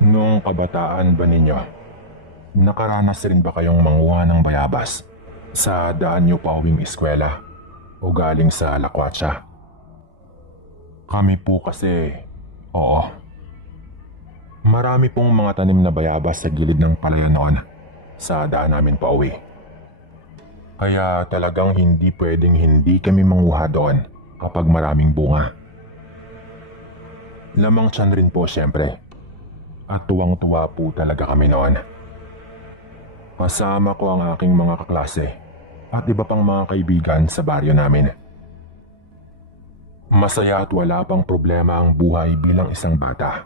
Noong kabataan ba ninyo, nakaranas rin ba kayong manguha ng bayabas sa daan nyo pauwing eskwela o galing sa lakwatsa? Kami po kasi, oo. Marami pong mga tanim na bayabas sa gilid ng palayan noon sa daan namin pauwi. Kaya talagang hindi pwedeng hindi kami manguha doon kapag maraming bunga. Lamang tiyan rin po siyempre. At tuwang-tuwa po talaga kami noon. Kasama ko ang aking mga kaklase at iba pang mga kaibigan sa baryo namin. Masaya at wala pang problema ang buhay bilang isang bata.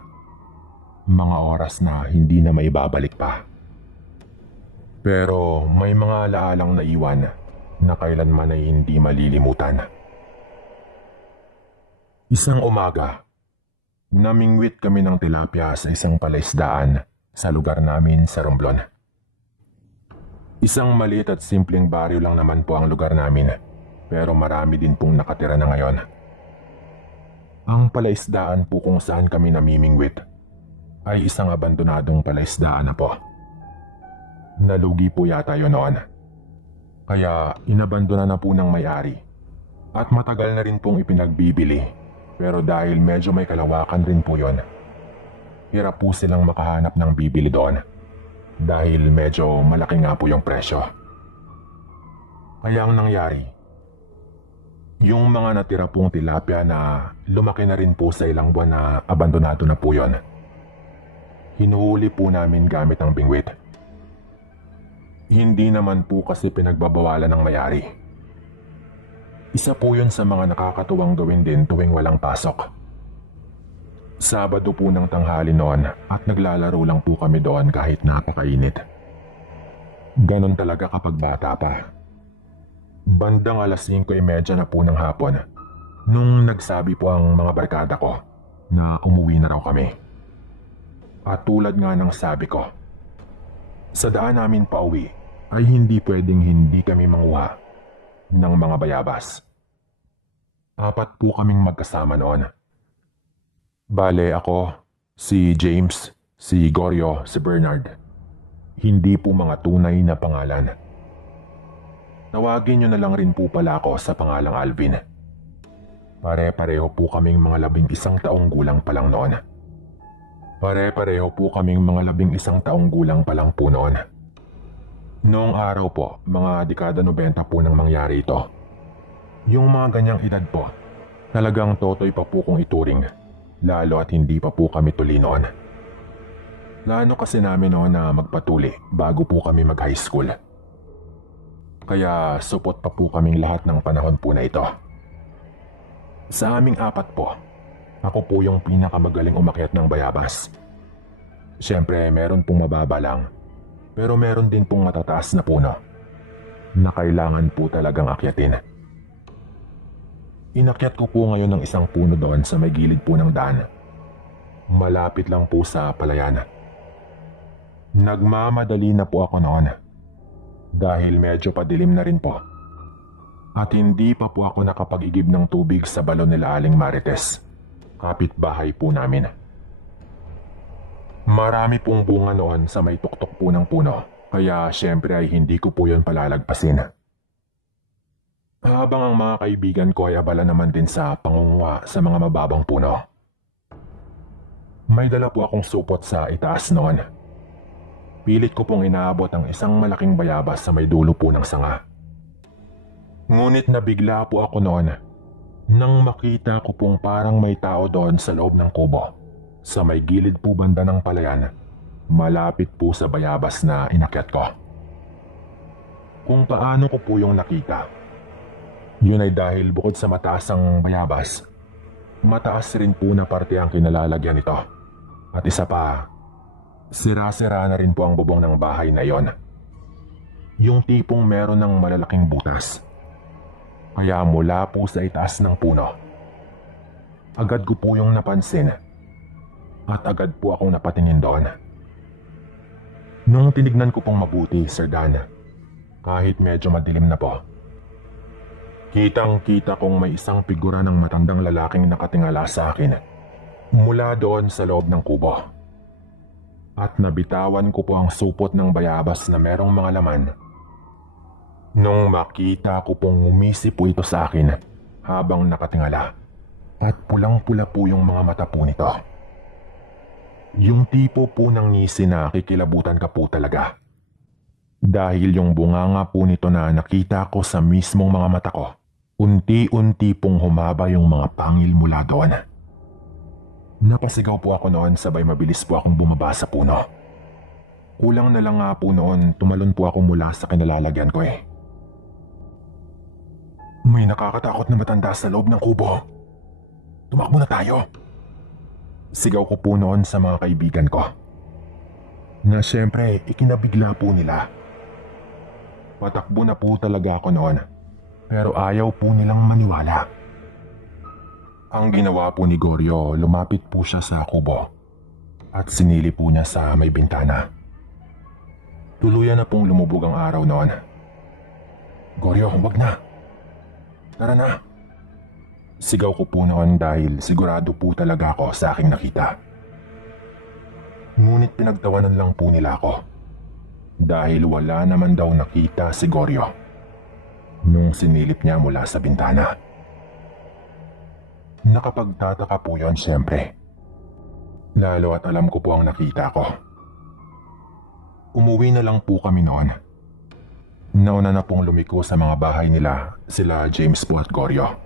Mga oras na hindi na maibabalik pa. Pero may mga alaalang naiwan na kailanman ay hindi malilimutan. Isang umaga, namingwit kami ng tilapia sa isang palaisdaan sa lugar namin sa Romblon. Isang maliit at simpleng baryo lang naman po ang lugar namin, pero marami din pong nakatira na ngayon. Ang palaisdaan po kung saan kami namimingwit ay isang abandonadong palaisdaan na po. Nalugi po yata yun noon. Kaya inabandona na po ng may-ari at matagal na rin pong ipinagbibili. Pero dahil medyo may kalawakan rin po yun, hirap po silang makahanap ng bibili doon dahil medyo malaki nga po yung presyo. Kaya ang nangyari, yung mga natira pong tilapia na lumaki na rin po sa ilang buwan na abandonado na po yun, hinuhuli po namin gamit ang bingwit. Hindi naman po kasi pinagbabawalan ng may-ari. Isa po yun sa mga nakakatuwang gawin din tuwing walang pasok. Sabado po ng tanghali noon at naglalaro lang po kami doon kahit napakainit. Ganon talaga kapag bata pa. Bandang 5:30 na po ng hapon nung nagsabi po ang mga barkada ko na umuwi na raw kami. At tulad nga ng sabi ko, sa daan namin pauwi ay hindi pwedeng hindi kami manguha ng mga bayabas. 4 po kaming magkasama noon. Bale ako, si James, si Goryo, si Bernard. Hindi po mga tunay na pangalan. Tawagin nyo na lang rin po pala ako sa pangalang Alvin. Pare-pareho po kaming mga 11 taong gulang pa lang noon. Pare-pareho po kaming mga 11 taong gulang pa lang po noon. Noong araw po, mga dekada 90 po nang mangyari ito. Yung mga ganyang edad po, talagang totoy pa po kong ituring, lalo at hindi pa po kami tuli noon. Plano kasi namin noon na magpatuli bago po kami mag-high school. Kaya supot pa po kaming lahat ng panahon po na ito. Sa aming 4 po, ako po yung pinakamagaling umakyat ng bayabas. Siyempre meron pong mababa lang, pero meron din pong matataas na puno na kailangan po talagang akyatin. Inakyat ko po ngayon ng isang puno doon sa may gilid po ng daan. Malapit lang po sa palayan. Nagmamadali na po ako noon dahil medyo padilim na rin po. At hindi pa po ako nakapag-igib ng tubig sa balon nila Aling Marites, kapitbahay po namin. Marami pong bunga noon sa may tuktok po ng puno, kaya syempre ay hindi ko po yun palalagpasin. Habang ang mga kaibigan ko ay abala naman din sa pangunguha sa mga mababang puno. May dala po akong supot sa itaas noon. Pilit ko pong inaabot ang isang malaking bayabas sa may dulo po ng sanga. Ngunit nabigla po ako noon nang makita ko pong parang may tao doon sa loob ng kubo, sa may gilid po banda ng palayan, malapit po sa bayabas na inakyat ko. Kung paano ko po yung nakita, yun ay dahil bukod sa mataas ang bayabas, mataas rin po na parte ang kinalalagyan nito. At isa pa, sira-sira na rin po ang bubong ng bahay na yon. Yung tipong meron ng malalaking butas. Kaya mula po sa itaas ng puno, agad ko po yung napansin at agad po akong napatingin doon. Nung tinignan ko pong mabuti, Sir Dan, kahit medyo madilim na po, kitang-kita kong may isang figura ng matandang lalaking nakatingala sa akin mula doon sa loob ng kubo. at nabitawan ko po ang supot ng bayabas na merong mga laman nung makita ko pong umisi po ito sa akin habang nakatingala at pulang-pula po yung mga mata po nito. Yung tipo po ng ngisi na kikilabutan ka po talaga. Dahil yung bunganga po nito na nakita ko sa mismong mga mata ko, unti-unti pong humaba yung mga pangil mula doon. Napasigaw po ako noon sabay mabilis po akong bumaba sa puno. Kulang na lang nga po noon tumalon po ako mula sa kinalalagyan ko eh. May nakakatakot na matanda sa loob ng kubo. Tumakbo na tayo. Sigaw ko po noon sa mga kaibigan ko. Na syempre ikinabigla po nila. Patakbo na po talaga ako noon pero ayaw po nilang maniwala. Ang ginawa po ni Goryo, lumapit po siya sa kubo at sinili po niya sa may bintana. Tuluyan na pong lumubog ang araw noon. Goryo, huwag na. Tara na. Sigaw ko po noon dahil sigurado po talaga ako sa aking nakita. Ngunit pinagtawanan lang po nila ako dahil wala naman daw nakita si Goryo nung sinilip niya mula sa bintana. Nakapagtataka po yon siyempre. Lalo at alam ko po ang nakita ko. Umuwi na lang po kami noon. Nauna na pong lumiko sa mga bahay nila sila James po at Goryo.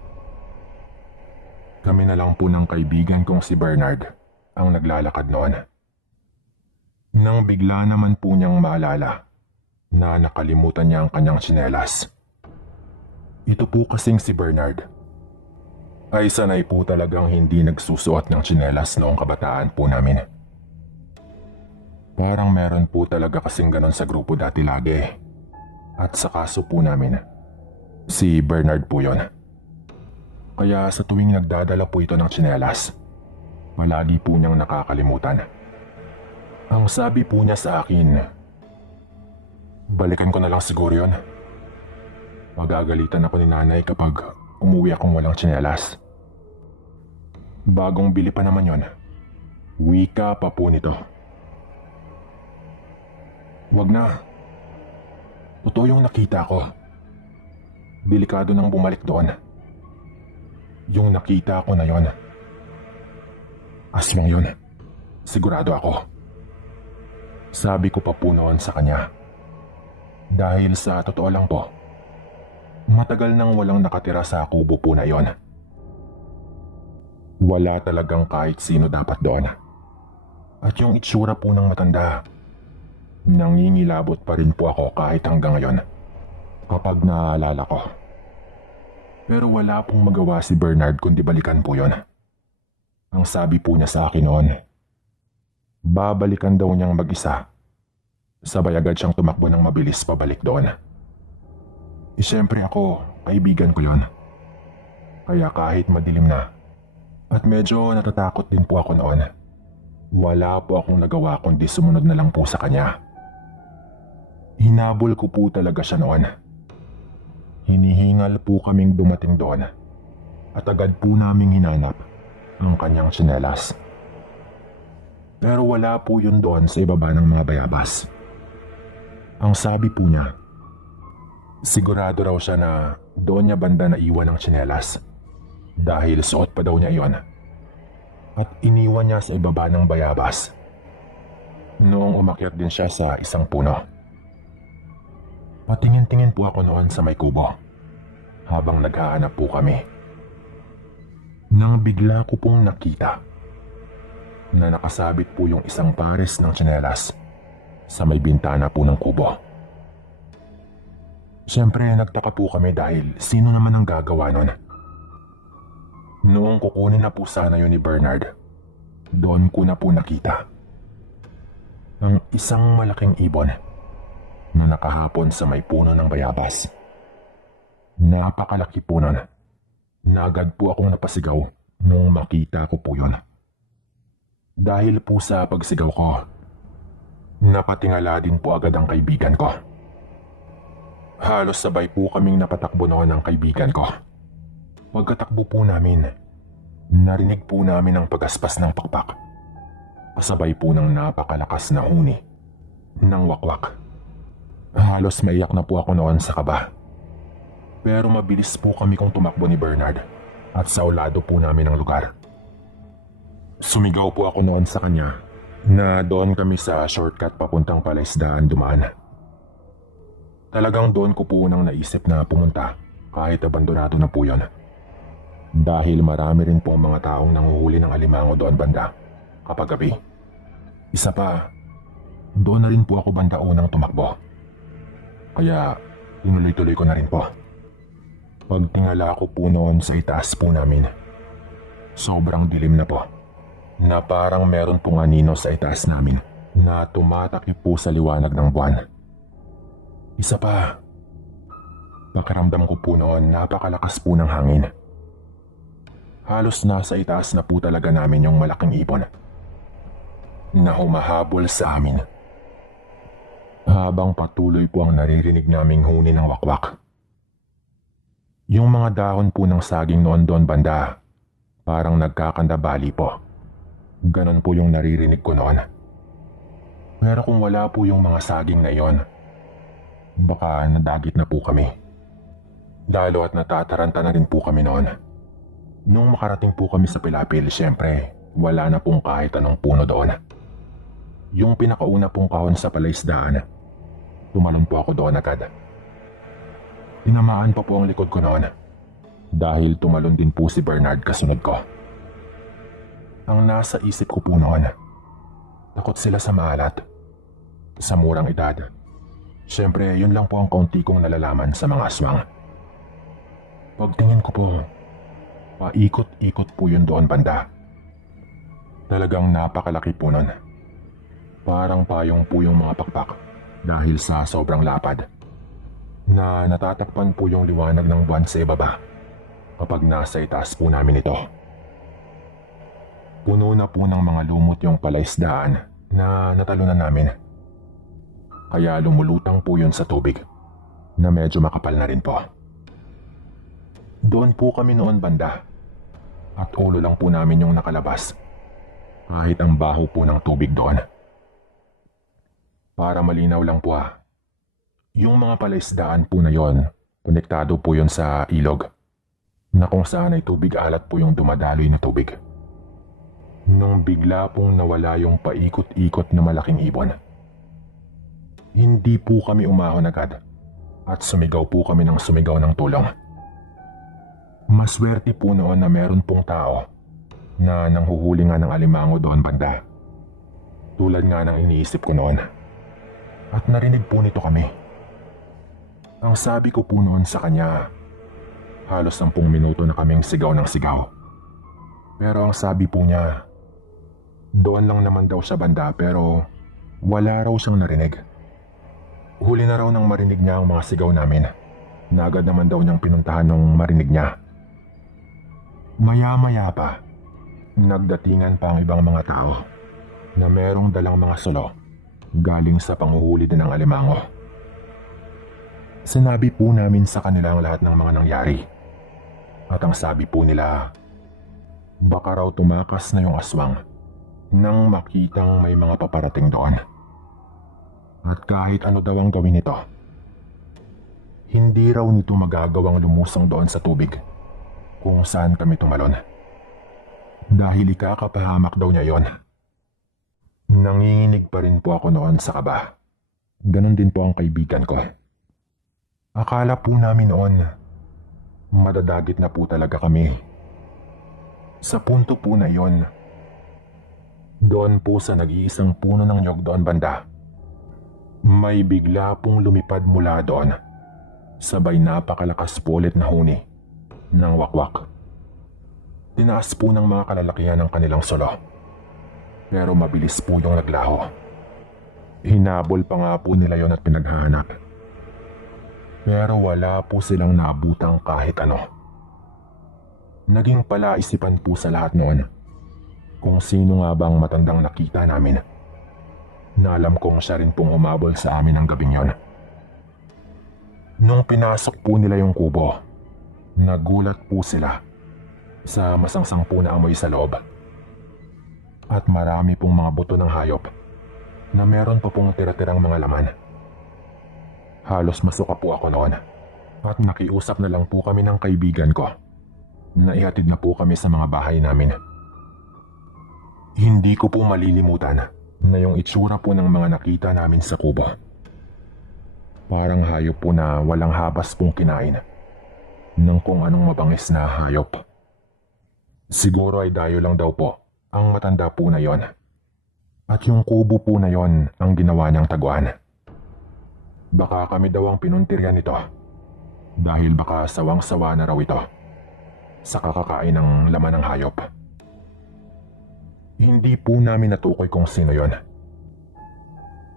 Kami na lang po ng kaibigan kong si Bernard ang naglalakad noon. Nang bigla naman po niyang maalala na nakalimutan niya ang kanyang tsinelas. Ito po kasing si Bernard ay sanay po talagang hindi nagsusuot ng tsinelas noong kabataan po namin. Parang meron po talaga kasing ganon sa grupo dati lagi. At sa kaso po namin, si Bernard po yon. Kaya sa tuwing nagdadala po ito ng tsinelas, palagi po niyang nakakalimutan. Ang sabi po niya sa akin, balikan ko na lang siguro yon. Magagalitan ako ni nanay kapag umuwi akong walang tsinelas. Bagong bili pa naman yon. Wika pa po nito. Wag na. Totoo yung nakita ko. Delikado nang bumalik doon. Yung nakita ko na yon. Aswang yon. Sigurado ako. Sabi ko pa po noon sa kanya. Dahil sa totoo lang po, matagal nang walang nakatira sa kubo po na yon. Wala talagang kahit sino dapat doon. At yung itsura po ng matanda, nangingilabot pa rin po ako kahit hanggang ngayon kapag naaalala ko. Pero wala pong magawa si Bernard kundi balikan po yon. Ang sabi po niya sa akin noon, babalikan daw niyang mag-isa. Sabay agad siyang tumakbo ng mabilis pabalik doon. Siyempre ako, kaibigan ko yon. Kaya kahit madilim na at medyo natatakot din po ako noon, wala po akong nagawa kundi sumunod na lang po sa kanya. Hinabol ko po talaga siya noon. Hinihingal po kaming dumating doon at agad po naming hinanap ang kanyang tsinelas. Pero wala po yun doon sa ibaba ng mga bayabas. Ang sabi po niya, sigurado raw siya na doon niya banda naiwan ang tsinelas dahil suot pa daw niya iyon at iniwan niya sa ibaba ng bayabas noong umakyat din siya sa isang puno. Patingin-tingin po ako noon sa may kubo habang naghahanap po kami. Nang bigla ko pong nakita na nakasabit po yung isang pares ng tsinelas sa may bintana po ng kubo. Siyempre nagtaka po kami dahil sino naman ang gagawa nun? Noong kukunin na po sana yun ni Bernard, doon ko na po nakita ang isang malaking ibon na nakahapon sa may puno ng bayabas. Napakalaki po nun na agad po akong napasigaw nung makita ko po yun. Dahil po sa pagsigaw ko, napatingala din po agad ang kaibigan ko. Halos sabay po kaming napatakbo noon ng kaibigan ko. Pagkatakbo po namin, narinig po namin ang pagaspas ng pakpak kasabay po ng napakalakas na huni ng wakwak. Halos maiyak na po ako noon sa kaba. Pero mabilis po kami kung tumakbo ni Bernard at sa ulado po namin ang lugar. Sumigaw po ako noon sa kanya na doon kami sa shortcut papuntang Palaisdaan dumaan. Talagang doon ko po unang naisip na pumunta kahit abandonado na po yun. Dahil marami rin pong mga taong nanguhuli ng alimango doon banda kapag gabi. Isa pa, doon na rin po ako banda unang tumakbo. Kaya tinuloy-tuloy ko na rin po. Pagtingala ko po noon sa itaas po namin, sobrang dilim na po, na parang meron pong anino sa itaas namin na tumatakip po sa liwanag ng buwan. Isa pa, pakiramdam ko po noon napakalakas po ng hangin. Halos nasa itaas na po talaga namin yung malaking ibon na humahabol sa amin. Habang patuloy po ang naririnig naming huni ng wakwak. Yung mga dahon po ng saging noon doon banda, parang nagkakandabali po. Ganon po yung naririnig ko noon. Pero kung wala po yung mga saging na iyon, baka nadagit na po kami. Lalo at natataranta na rin po kami noon. Nung makarating po kami sa Pilapil, syempre, wala na pong kahit anong puno doon. Yung pinakauna pong kahon sa Palaisdaan, tumalon po ako doon agad. Tinamaan pa po ang likod ko noon dahil tumalon din po si Bernard kasunod ko. Ang nasa isip ko po noon, takot sila sa maalat, sa murang edad. Syempre, yun lang po ang kaunti kong nalalaman sa mga aswang. Pagtingin ko po, paikot-ikot po yun doon banda. Talagang napakalaki po nun. Parang payong po yung mga pakpak dahil sa sobrang lapad. Na natatakpan po yung liwanag ng buwan sa ibaba kapag nasa itaas po namin ito. Puno na po ng mga lumot yung Palaisdaan na natalunan namin. Kaya lumulutang po yun sa tubig na medyo makapal na rin po. Doon po kami noon banda. At ulo lang po namin yung nakalabas. Kahit ang baho po ng tubig doon. Para malinaw lang po yung mga Palaisdaan po na yon, konektado po yon sa ilog. Na kung saan ay tubig alat po yung dumadaloy na tubig. Nung bigla pong nawala yung paikot-ikot na malaking ibon. Hindi po kami umahon agad. At sumigaw po kami ng sumigaw ng tulong. Maswerte po noon na meron pong tao na nanghuhuli nga ng alimango doon banda. Tulad nga ng iniisip ko noon. At narinig po nito kami. Ang sabi ko po noon sa kanya, halos 10 minuto na kaming sigaw ng sigaw. Pero ang sabi po niya, doon lang naman daw sa banda pero wala raw siyang narinig. Huli na raw nang marinig niya ang mga sigaw namin. Na agad naman daw niyang pinuntahan nung marinig niya. Maya-maya pa, nagdatingan pa ang ibang mga tao na merong dalang mga sulo galing sa panghuhuli din ng alimango. Sinabi po namin sa kanila ang lahat ng mga nangyari. At ang sabi po nila, baka raw tumakas na yung aswang nang makitang may mga paparating doon. At kahit ano daw ang gawin nito, hindi raw nito magagawang lumusong doon sa tubig kung saan kami tumalon. Dahil ikakapahamak daw niya yon. Nanginginig pa rin po ako noon sa kaba. Ganon din po ang kaibigan ko. Akala po namin noon, madadagit na po talaga kami. Sa punto po na yon, doon po sa nag-iisang puno ng nyog doon banda, may bigla pong lumipad mula doon, sabay napakalakas po ulit na huni ng wakwak. Tinaas po ng mga kalalakihan ang kanilang solo. Pero mabilis po yung naglaho. Hinabol pa nga po nila yon at pinaghahanap. Pero wala po silang naabutang kahit ano. Naging palaisipan po sa lahat noon kung sino nga bang matandang nakita namin. Na alam kong siya rin pong umabol sa amin ang gabing yon. Nung pinasok po nila yung kubo, nagulat po sila sa masangsang po na amoy sa loob. at marami pong mga buto ng hayop na meron pa pong tira-tirang mga laman. Halos masuka po ako noon at nakiusap na lang po kami ng kaibigan ko na ihatid na po kami sa mga bahay namin. Hindi ko po malilimutan na yung itsura po ng mga nakita namin sa kubo. Parang hayop po na walang habas pong kinain ng kung anong mabangis na hayop. Siguro ay dayo lang daw po ang matanda po na yon. At yung kubo po na yon ang ginawa niyang taguan. Baka kami daw ang pinuntiryan nito dahil baka sawang-sawa na raw ito sa kakakain ng laman ng hayop. Hindi po namin natukoy kung sino yon.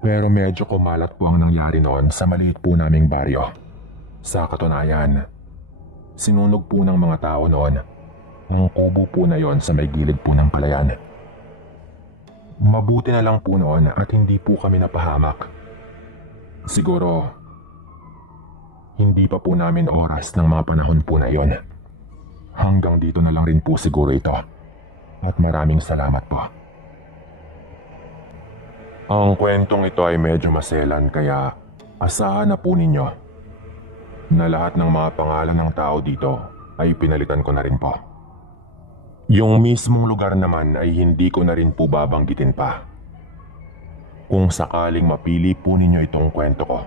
Pero medyo kumalat po ang nangyari noon sa maliit po naming baryo. Sa katunayan, sinunog po ng mga tao noon ang kubo po na yon sa may gilid po ng palayan. Mabuti na lang po noon at hindi po kami napahamak. Siguro, hindi pa po namin oras ng mga panahon po na yon. Hanggang dito na lang rin po siguro ito. At maraming salamat po. Ang kwentong ito ay medyo maselan kaya asahan na po ninyo na lahat ng mga pangalan ng tao dito ay pinalitan ko na rin po. Yung mismong lugar naman ay hindi ko na rin po babanggitin pa. Kung sakaling mapili po ninyo itong kwento ko,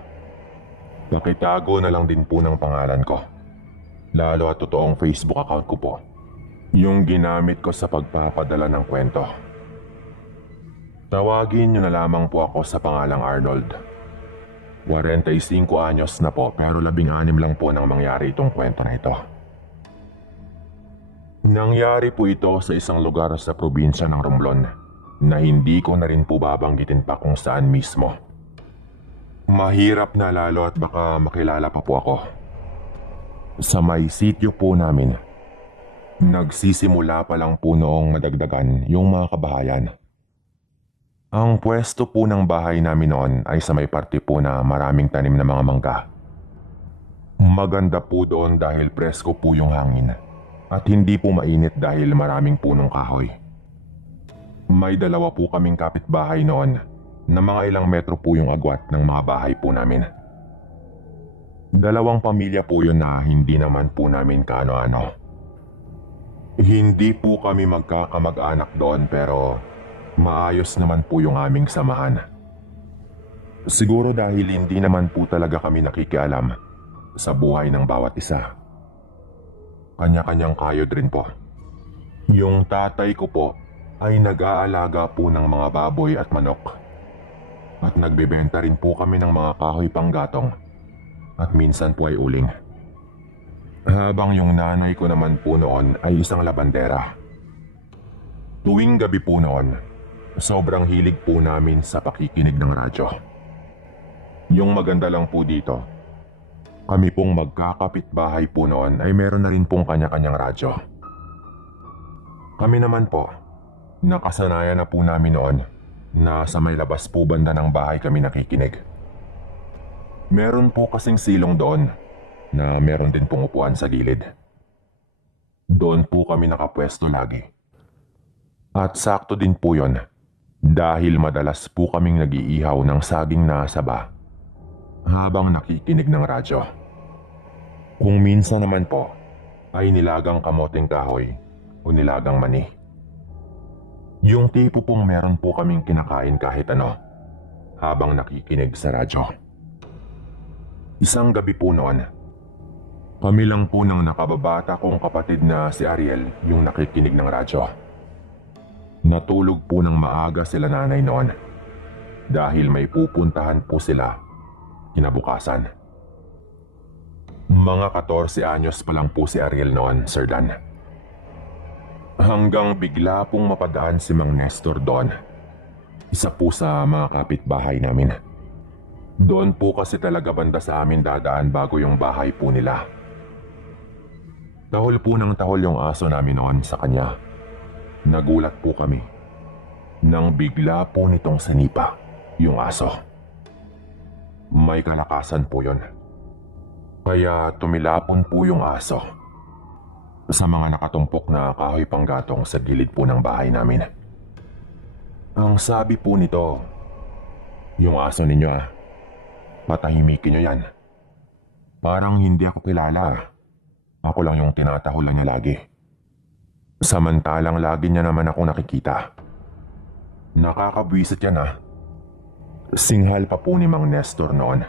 pakitago na lang din po ng pangalan ko. Lalo at totoong Facebook account ko po, yung ginamit ko sa pagpapadala ng kwento. Tawagin nyo na lamang po ako sa pangalang Arnold. 45 anyos na po pero 16 lang po nang mangyari itong kwento na ito. Nangyari po ito sa isang lugar sa probinsya ng Romblon na hindi ko na rin po babanggitin pa kung saan mismo. Mahirap na lalo at baka makilala pa po ako. Sa may sityo po namin, nagsisimula pa lang po noong madagdagan yung mga kabahayan. Ang pwesto po ng bahay namin noon ay sa may parte po na maraming tanim na mga mangga. Maganda po doon dahil presko po yung hangin at hindi po mainit dahil maraming punong kahoy. May dalawa po kaming kapitbahay noon na mga ilang metro po yung agwat ng mga bahay po namin. Dalawang pamilya po yun na hindi naman po namin kaano-ano. Hindi po kami magkakamag-anak doon pero maayos naman po yung aming samahan. Siguro dahil hindi naman po talaga kami nakikialam sa buhay ng bawat isa. Kanya-kanyang kayod rin po. Yung tatay ko po ay nag-aalaga po ng mga baboy at manok. At nagbebenta rin po kami ng mga kahoy panggatong at minsan po ay uling. Habang yung nanay ko naman po noon ay isang labandera. Tuwing gabi po noon, sobrang hilig po namin sa pakikinig ng radyo. Yung maganda lang po dito, kami pong magkakapitbahay po noon ay meron na rin pong kanya-kanyang radyo. Kami naman po, nakasanayan na po namin noon na sa may labas po banda ng bahay kami nakikinig. Meron po kasing silong doon na meron din pong upuan sa gilid. Doon po kami nakapwesto lagi. At sakto din po yon dahil madalas po kaming nag-iihaw ng saging na saba habang nakikinig ng radyo. Kung minsan naman po ay nilagang kamoting kahoy o nilagang mani. Yung tipo pong meron po kaming kinakain kahit ano habang nakikinig sa radyo. Isang gabi po noon, kami lang po ng nakababata kong kapatid na si Ariel yung nakikinig ng radyo. Natulog po ng maaga sila nanay noon dahil may pupuntahan po sila kinabukasan. Mga 14 anyos pa lang po si Ariel noon, Sir Dan. Hanggang bigla pong mapadaan si Mang Nestor doon. Isa po sa mga kapitbahay namin. Doon po kasi talaga banda sa amin dadaan bago yung bahay po nila. Tahol po ng tahol yung aso namin noon sa kanya. Nagulat po kami nang bigla po nitong sanipa yung aso. May kalakasan po yon. Kaya tumilapon po yung aso sa mga nakatumpok na kahoy panggatong sa gilid po ng bahay namin. Ang sabi po nito, yung aso ninyo patahimikin nyo yan. Parang hindi ako kilala. Ako lang yung tinatahulan niya lagi. Samantalang lagi niya naman akong nakikita. Nakakabwisit yan Singhal pa po ni Mang Nestor noon.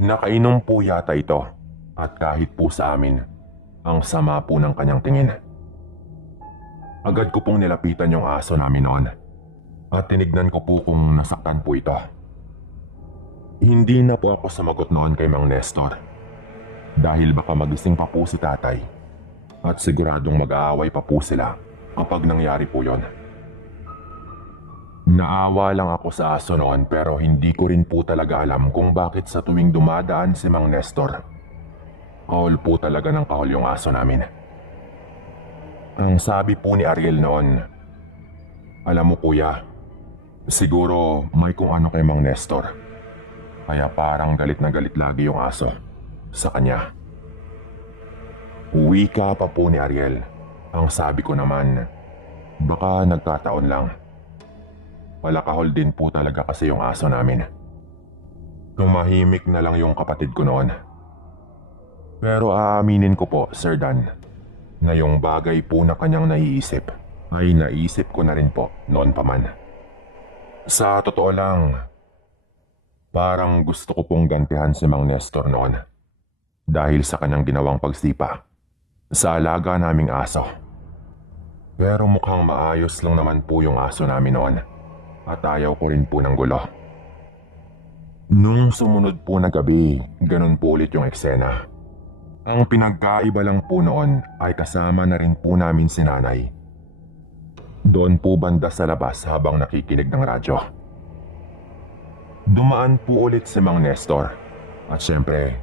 Nakainom po yata ito at kahit po sa amin, ang sama po ng kanyang tingin. Agad ko pong nilapitan yung aso namin noon at tinignan ko po kung nasaktan po ito. Hindi na po ako sumagot noon kay Mang Nestor dahil baka magising pa po si tatay at siguradong mag-aaway pa po sila kapag nangyari po yon. Naawa lang ako sa aso noon pero hindi ko rin po talaga alam kung bakit sa tuwing dumadaan si Mang Nestor, kahol po talaga ng kahol yung aso namin. Ang sabi po ni Ariel noon, alam mo kuya, siguro may kung ano kay Mang Nestor. Kaya parang galit na galit lagi yung aso sa kanya. Uwi ka pa po ni Ariel. Ang sabi ko naman, baka nagkataon lang. Palakahol din po talaga kasi yung aso namin. Tumahimik na lang yung kapatid ko noon. Pero aaminin ko po, Sir Dan, na yung bagay po na kanyang naiisip ay naisip ko na rin po noon pa man. Sa totoo lang, parang gusto ko pong gantihan si Mang Nestor noon dahil sa kanyang ginawang pagsipa sa alaga naming aso. Pero mukhang maayos lang naman po yung aso namin noon at ayaw ko rin po ng gulo. Nung sumunod po na gabi, ganun po ulit yung eksena. Ang pinagkaiba lang po noon ay kasama na rin po namin si nanay. Doon po banda sa labas habang nakikinig ng radyo. Dumaan po ulit si Mang Nestor at syempre,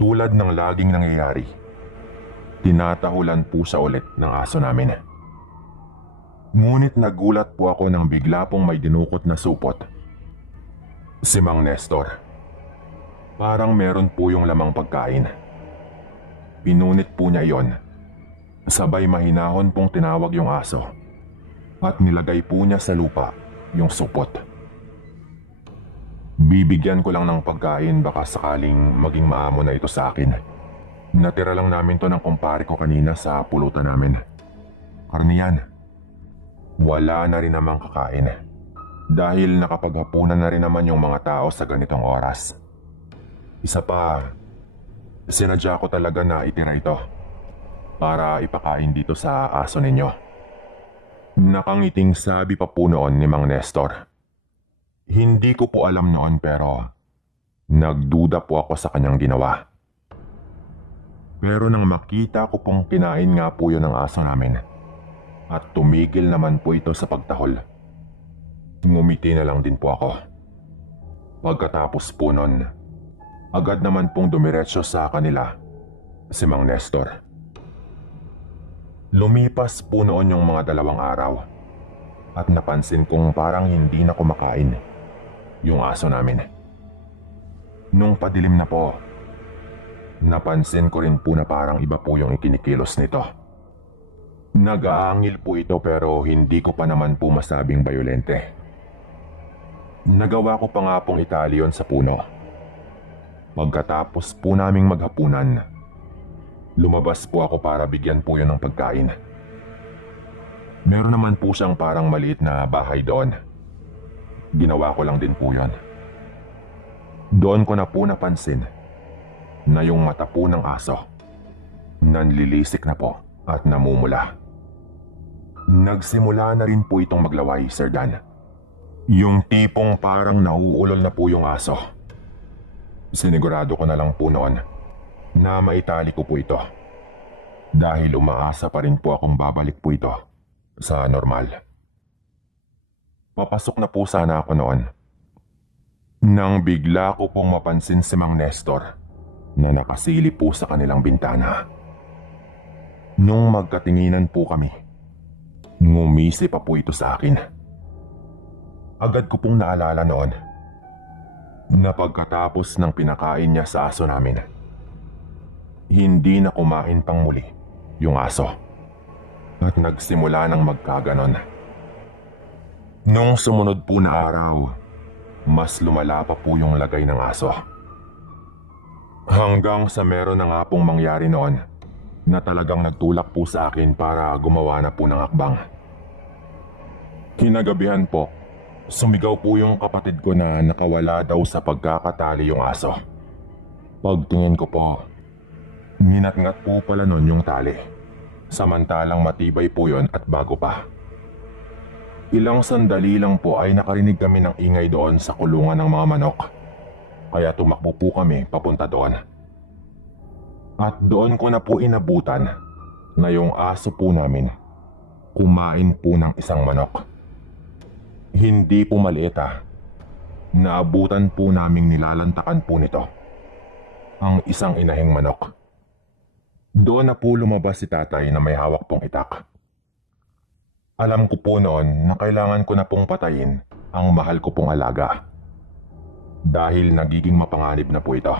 tulad ng laging nangyayari, tinatahulan po siya ulit ng aso namin. Ngunit nagulat po ako nang bigla pong may dinukot na supot si Mang Nestor. Parang meron po yung lamang pagkain. Pinunit po niya iyon. Sabay mahinahon pong tinawag yung aso at nilagay po niya sa lupa yung supot. Bibigyan ko lang ng pagkain baka sakaling maging maamo na ito sa akin. Natira lang namin to ng kumpare ko kanina sa pulutan namin. Karne yan. Wala na rin namang kakain dahil nakapaghapunan na rin naman yung mga tao sa ganitong oras. Isa pa, sinadya ko talaga na itira ito para ipakain dito sa aso ninyo. Nakangiting sabi pa po noon ni Mang Nestor. Hindi ko po alam noon pero nagduda po ako sa kanyang ginawa. Pero nang makita ko pong kinain nga po yun ng aso namin at tumigil naman po ito sa pagtahol, ngumiti na lang din po ako. Pagkatapos po nun, agad naman pong dumiretso sa kanila si Mang Nestor. Lumipas po noon yung mga 2 araw at napansin kong parang hindi na kumakain yung aso namin. Nung padilim na po, napansin ko rin po na parang iba po yung ikinikilos nito. Nag-aangil po ito pero hindi ko pa naman po masabing bayolente. Nagawa ko pa nga pong itali yun sa puno. Pagkatapos po naming maghapunan, lumabas po ako para bigyan po yun ng pagkain. Meron naman po siyang parang maliit na bahay doon. Ginawa ko lang din po yun. Doon ko na po napansin na yung mata po ng aso nanlilisik na po at namumula. Nagsimula na rin po itong maglaway, Sir Dan. Yung tipong parang nauulol na po yung aso. Sinigurado ko na lang po noon na maitali ko po ito dahil umaasa pa rin po akong babalik po ito sa normal. Papasok na po sana ako noon nang bigla ko pong mapansin si Mang Nestor na nakasilip po sa kanilang bintana. Nung magkatinginan po kami, ngumisi pa po ito sa akin. Agad ko pong naalala noon na pagkatapos ng pinakain niya sa aso namin, hindi na kumain pang muli yung aso at nagsimula ng magkaganon. Nung sumunod po na araw, mas lumala pa po yung lagay ng aso. Hanggang sa meron na nga pong mangyari noon na talagang nagtulak po sa akin para gumawa na po ng hakbang. Kinagabihan po, sumigaw po yung kapatid ko na nakawala daw sa pagkakatali yung aso. Pagtingin ko po, ninatngat po pala nun yung tali. Samantalang matibay po yon at bago pa. Ilang sandali lang po ay nakarinig kami ng ingay doon sa kulungan ng mga manok. Kaya tumakbo po kami papunta doon. At doon ko na po inabutan na yung aso po namin kumain po ng isang manok. Hindi po maliit ah. Naabutan po naming nilalantakan po nito ang isang inahing manok. Doon na po lumabas si tatay na may hawak pong itak. Alam ko po noon na kailangan ko na pong patayin ang mahal ko pong alaga. Dahil nagiging mapanganib na po ito.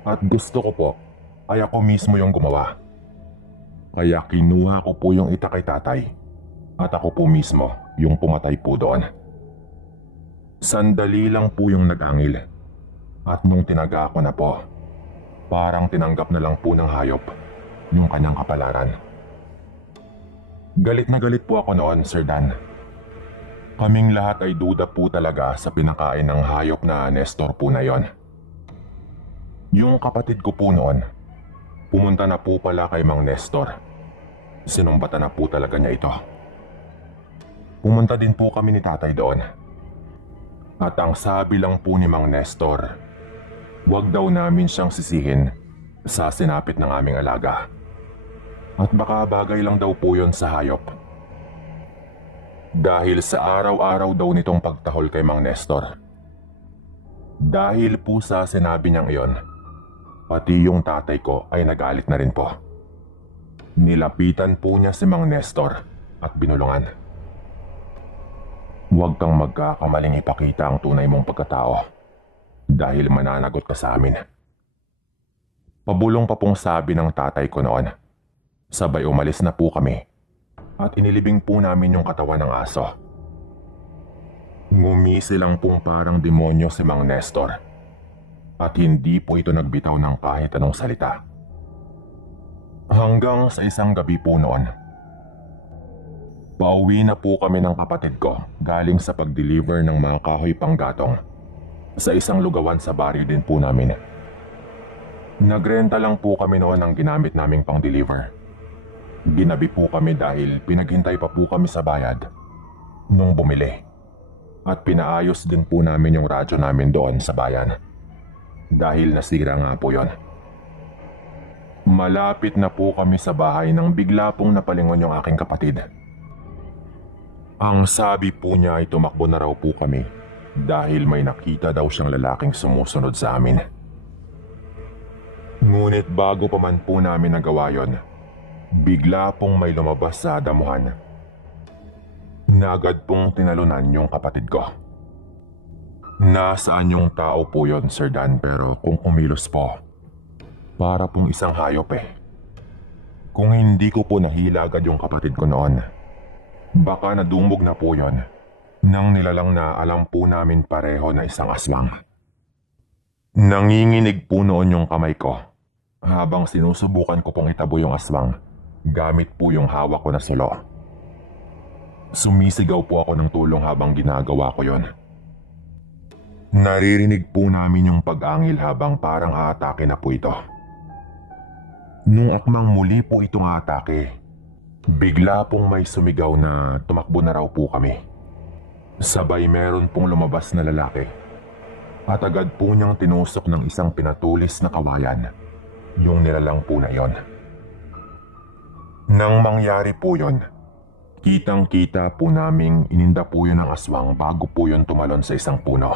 At gusto ko po ay ako mismo yung gumawa. Kaya kinuha ko po yung itak kay tatay. At ako po mismo yung pumatay po doon. Sandali lang po yung nag-angil. At nung tinaga ko na po, parang tinanggap na lang po ng hayop yung kanyang kapalaran. Galit na galit po ako noon, Sir Dan. Kaming lahat ay duda po talaga sa pinakain ng hayop na Nestor po na yon. Yung kapatid ko po noon, pumunta na po pala kay Mang Nestor. Sinumbatan na po talaga niya ito. Pumunta din po kami ni tatay doon. At ang sabi lang po ni Mang Nestor, wag daw namin siyang sisihin sa sinapit ng aming alaga. At baka bagay lang daw po yon sa hayop. Dahil sa araw-araw daw nitong pagtahol kay Mang Nestor. Dahil po sa sinabi niyang iyon, pati yung tatay ko ay nagalit na rin po. Nilapitan po niya si Mang Nestor at binulungan. Huwag kang magkakamaling ipakita ang tunay mong pagkatao dahil mananagot ka sa amin. Pabulong pa pong sabi ng tatay ko noon. Sabay umalis na po kami at inilibing po namin yung katawan ng aso. Ngumisi lang pong parang demonyo si Mang Nestor at hindi po ito nagbitaw ng kahit anong salita. Hanggang sa isang gabi po noon, pauwi na po kami ng kapatid ko galing sa pag-deliver ng mga kahoy panggatong sa isang lugawan sa baryo din po namin. Nagrenta lang po kami noon ng ginamit naming pang-deliver. Ginabi po kami dahil pinaghintay pa po kami sa bayad nung bumili. At pinaayos din po namin yung radyo namin doon sa bayan. Dahil nasira nga po yon. Malapit na po kami sa bahay nang bigla pong napalingon yung aking kapatid. Ang sabi po niya ay tumakbo na raw po kami dahil may nakita daw siyang lalaking sumusunod sa amin. Ngunit bago pa man po namin nagawa yon, bigla pong may lumabas sa damuhan na agad pong tinalunan yung kapatid ko. Nasaan yung tao po yon, Sir Dan, pero kung kumilos po, para pong isang hayop eh. Kung hindi ko po nahila agad yung kapatid ko noon, baka nadumog na po yon nang nilalang na alam po namin pareho na isang aswang. Nanginginig po noon yung kamay ko habang sinusubukan ko pong itabo yung aswang gamit po yung hawak ko na sulo. Sumisigaw po ako ng tulong habang ginagawa ko yon. Naririnig po namin yung pag-angil habang parang aatake na po ito. Nung akmang muli po itong atake, bigla pong may sumigaw na tumakbo na raw po kami. Sabay meron pong lumabas na lalaki at agad po niyang tinusok ng isang pinatulis na kawayan yung nilalang po na yon. Nang mangyari po yon, kitang-kita po naming ininda po yun ng aswang bago po yun tumalon sa isang puno.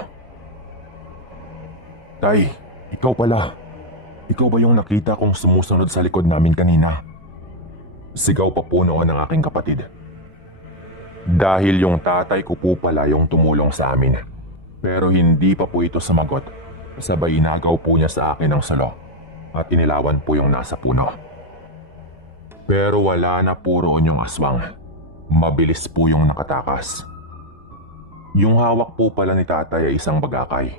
Tay, ikaw pala. Ikaw ba yung nakita kong sumusunod sa likod namin kanina? Sigaw pa po noon ng aking kapatid. Dahil yung tatay ko po pala yung tumulong sa amin. Pero hindi pa po ito sumagot. Sabay inagaw po niya sa akin ng salo at inilawan po yung nasa puno. Pero wala na po roon yung aswang. Mabilis po yung nakatakas. Yung hawak po pala ni tatay ay isang bagakay.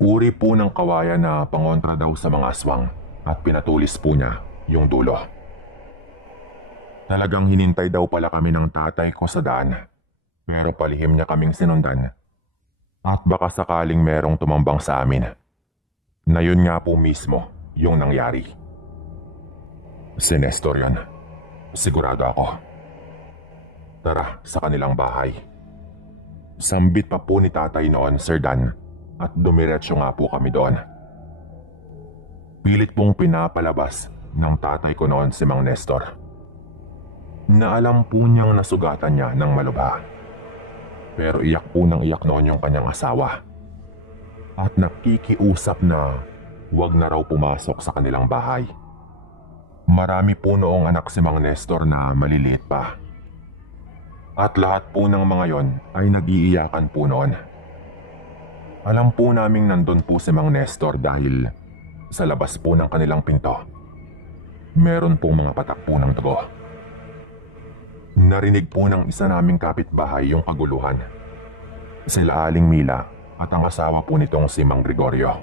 Uri po ng kawayan na pangontra daw sa mga aswang at pinatulis po niya yung dulo. Talagang hinintay daw pala kami ng tatay ko sa daan, pero palihim niya kaming sinundan. At baka sakaling merong tumambang sa amin. Na yun nga po mismo yung nangyari. Si Nestor yun. Sigurado ako. Tara sa kanilang bahay. Sambit pa po ni tatay noon, Sir Dan, at dumiretso nga po kami doon. Pilit pong pinapalabas ng tatay ko noon si Mang Nestor. Na alam po niyang nasugatan niya ng malubha. Pero iyak po ng iyak noon yung kanyang asawa. At nakikiusap na huwag na raw pumasok sa kanilang bahay. Marami po noong anak si Mang Nestor na maliliit pa. At lahat po ng mga yon ay nag-iiyakan po noon. Alam po naming nandun po si Mang Nestor dahil sa labas po ng kanilang pinto, meron pong mga patak po ng dugo. Narinig po ng isa naming kapitbahay yung kaguluhan. Sila Aling Mila at ang asawa po nitong si Mang Gregorio.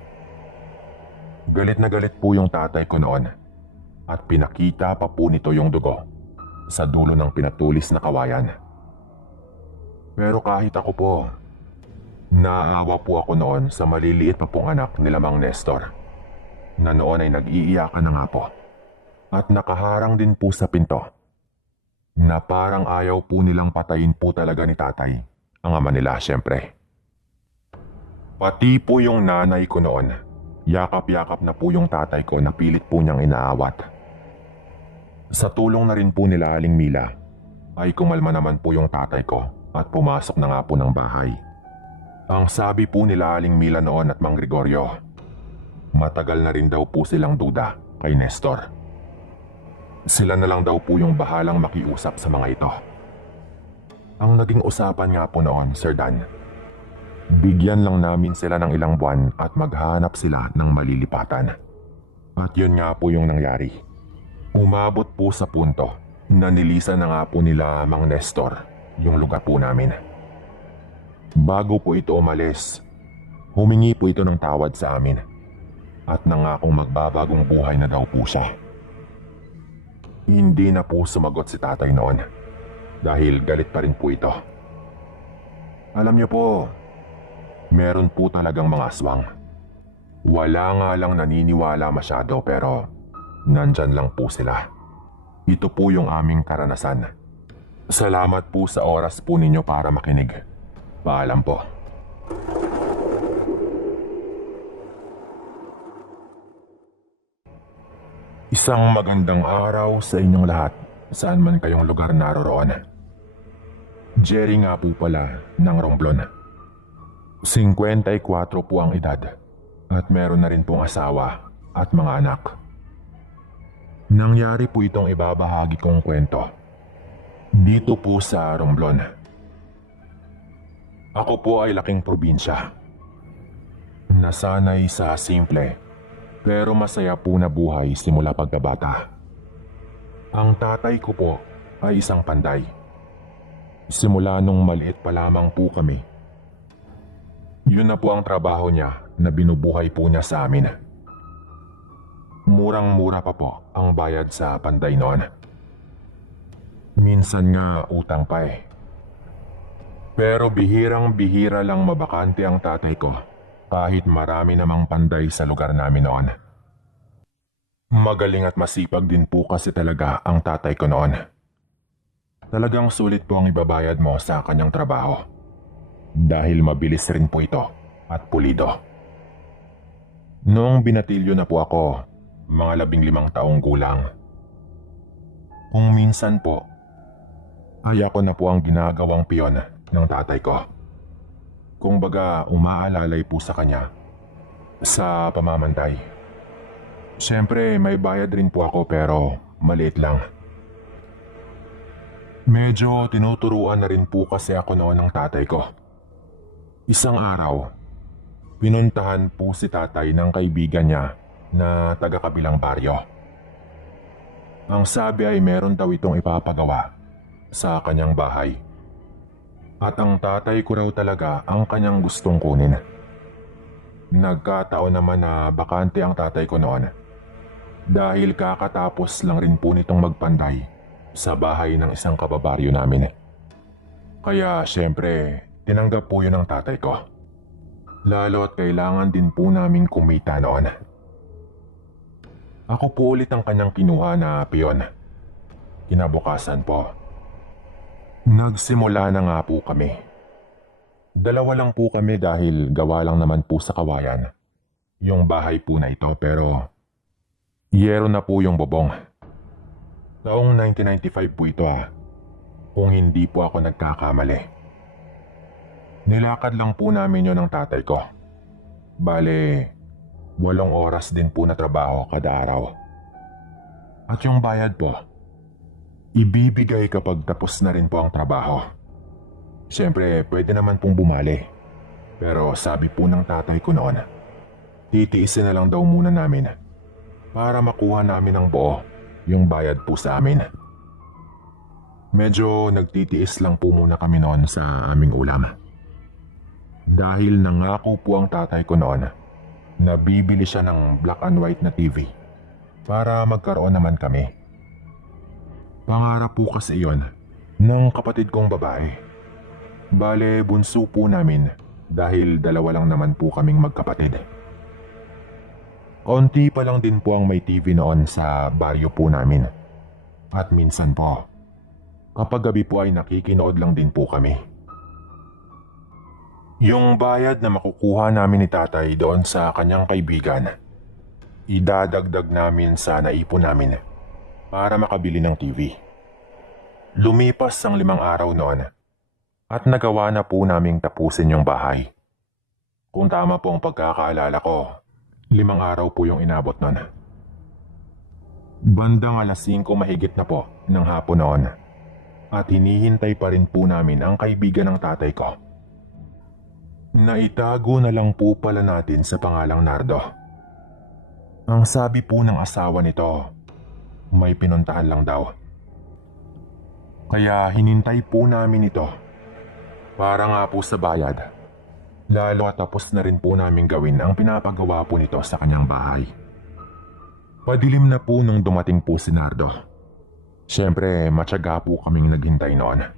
Galit na galit po yung tatay ko noon at pinakita pa po nito yung dugo sa dulo ng pinatulis na kawayan. Pero kahit ako po, naawa po ako noon sa maliliit pa pong anak nila Mang Nestor na noon ay nag-iiyakan na nga po at nakaharang din po sa pinto na parang ayaw po nilang patayin po talaga ni tatay ang ama nila syempre. Pati po yung nanay ko noon, yakap-yakap na po yung tatay ko na pilit po niyang inaawat. Sa tulong na rin po nila Aling Mila ay kumalma naman po yung tatay ko at pumasok na nga po ng bahay. Ang sabi po nila Aling Mila noon at Mang Gregorio, matagal na rin daw po silang duda kay Nestor. Sila na lang daw po yung bahalang makiusap sa mga ito. Ang naging usapan nga po noon, Sir Dan, bigyan lang namin sila ng ilang buwan at maghanap sila ng malilipatan. At yun nga po yung nangyari. Umabot po sa punto na nilisan na nga po nila Mang Nestor yung lugar po namin. Bago po ito umalis, humingi po ito ng tawad sa amin at nangakong magbabagong buhay na daw po siya. Hindi na po sumagot si tatay noon dahil galit pa rin po ito. Alam niyo po, meron po talagang mga aswang. Wala nga lang naniniwala masyado pero nandyan lang po sila. Ito po yung aming karanasan. Salamat po sa oras po ninyo para makinig. Paalam po. Isang magandang araw sa inyong lahat, saan man kayong lugar naroroon. Jerry nga po pala ng Romblon. 54 po ang edad at meron na rin pong asawa at mga anak. Nangyari po itong ibabahagi kong kwento dito po sa Romblon. Ako po ay laking probinsya. Nasanay sa simple pero masaya po na buhay simula pagkabata. Ang tatay ko po ay isang panday. Simula nung maliit pa lamang po kami. Yun na po ang trabaho niya na binubuhay po niya sa amin. Murang-mura pa po ang bayad sa panday noon. Minsan nga utang pa eh. Pero bihirang-bihira lang mabakante ang tatay ko kahit marami namang panday sa lugar namin noon. Magaling at masipag din po kasi talaga ang tatay ko noon. Talagang sulit po ang ibabayad mo sa kanyang trabaho. Dahil mabilis rin po ito at pulido. Noong binatilyo na po ako, mga 15 taong gulang. Kung minsan po, ay ako na po ang ginagawang piyon ng tatay ko. Kung baga umaalalay po sa kanya sa pamamantay. Siyempre may bayad rin po ako pero maliit lang. Medyo tinuturuan na rin po kasi ako noon ng tatay ko. Isang araw, pinuntahan po si tatay ng kaibigan niya na taga-kabilang baryo. Ang sabi ay meron daw itong ipapagawa sa kanyang bahay. At ang tatay ko raw talaga ang kanyang gustong kunin. Nagkataon naman na bakante ang tatay ko noon dahil kakatapos lang rin po nitong magpanday sa bahay ng isang kababaryo namin. Kaya syempre, tinanggap po yun ng tatay ko. Lalo at kailangan din po namin kumita noon. Ako po ulit ang kanyang kinuha na piyon. Kinabukasan po, nagsimula na nga po kami. Dalawa lang po kami dahil gawa lang naman po sa kawayan yung bahay po na ito, pero yero na po yung bubong. Taong 1995 po ito kung hindi po ako nagkakamali. Nilakad lang po namin yun ng tatay ko. Bale, 8 oras din po na trabaho kada araw. At yung bayad po, ibibigay kapag tapos na rin po ang trabaho. Siyempre, pwede naman pong bumali. Pero sabi po ng tatay ko noon, titiisin na lang daw muna namin para makuha namin ng buo yung bayad po sa amin. Medyo nagtitiis lang po muna kami noon sa aming ulam. Dahil nangako po ang tatay ko noon na bibili siya ng black and white na TV para magkaroon naman kami. Pangarap po kasi iyon ng kapatid kong babae. Bale, bunso po namin dahil dalawa lang naman po kaming magkapatid. Konti pa lang din po ang may TV noon sa baryo po namin. At minsan po, kapag gabi po ay nakikinood lang din po kami. Yung bayad na makukuha namin ni tatay doon sa kanyang kaibigan, idadagdag namin sa naipon namin para makabili ng TV. Lumipas ang 5 araw noon at nagawa na po naming tapusin yung bahay. Kung tama po ang pagkakaalala ko, 5 araw po yung inabot noon. Bandang 5:00 mahigit na po ng hapon noon at hinihintay pa rin po namin ang kaibigan ng tatay ko. Naitago na lang po pala natin sa pangalang Nardo. Ang sabi po ng asawa nito, may pinuntahan lang daw. Kaya hinintay po namin ito para nga po sa bayad. Lalo at tapos na rin po namin gawin ang pinapagawa po nito sa kanyang bahay. Padilim na po nung dumating po si Nardo. Siyempre, matyaga po kaming naghintay noon.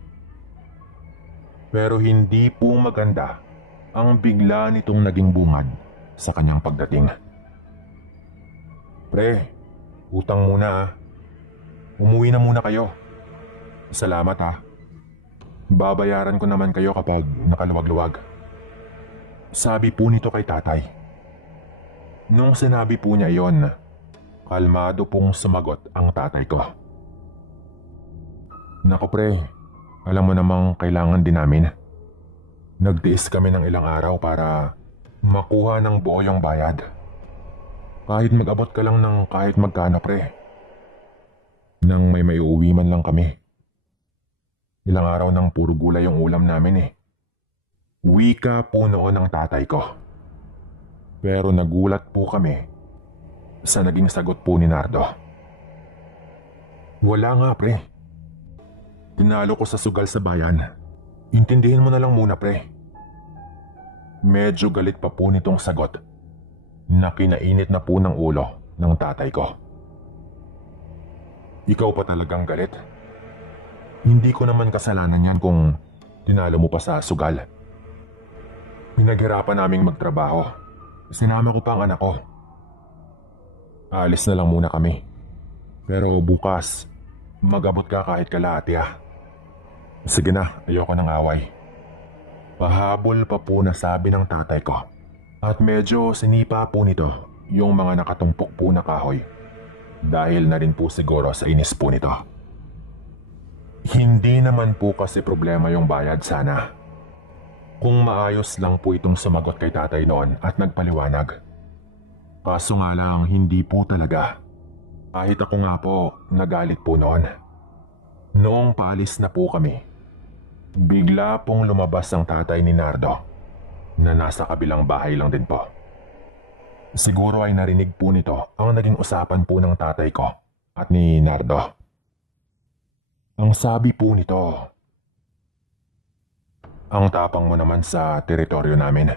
Pero hindi po maganda ang bigla nitong naging bungad sa kanyang pagdating. Pre, utang muna . Umuwi na muna kayo. Salamat . Babayaran ko naman kayo kapag nakaluwag-luwag. Sabi po nito kay tatay. Nung sinabi po niya yon, kalmado pong sumagot ang tatay ko. Naku pre, alam mo namang kailangan din namin. Nagtiis kami ng ilang araw para makuha ng buo yung bayad. Kahit mag-abot ka lang ng kahit magkano pre. Nang may maiuwi man lang kami. Ilang araw nang puro gulay yung ulam namin . Wika po noon ng tatay ko. Pero nagulat po kami sa naging sagot po ni Nardo. Wala nga pre. Tinalo ko sa sugal sa bayan. Intindihin mo na lang muna pre. Medyo galit pa po nitong sagot na kinainit na po ng ulo ng tatay ko. Ikaw pa talagang galit? Hindi ko naman kasalanan yan kung tinalo mo pa sa sugal. Pinaghirapan naming magtrabaho. Sinama ko pa ang anak ko. Alis na lang muna kami. Pero bukas, mag-abot ka kahit kalahati . Sige na, ayoko ng away. Pahabol pa po na sabi ng tatay ko. At medyo sinipa po nito yung mga nakatumpok po na kahoy. Dahil na rin po siguro sa inis po nito. Hindi naman po kasi problema yung bayad sana. Kung maayos lang po itong sumagot kay tatay noon at nagpaliwanag. Kaso nga lang hindi po talaga. Kahit ako nga po, nagalit po noon. Noong paalis na po kami, bigla pong lumabas ang tatay ni Nardo na nasa kabilang bahay lang din po. Siguro ay narinig po nito ang naging usapan po ng tatay ko at ni Nardo. Ang sabi po nito, "Ang tapang mo naman sa teritoryo namin.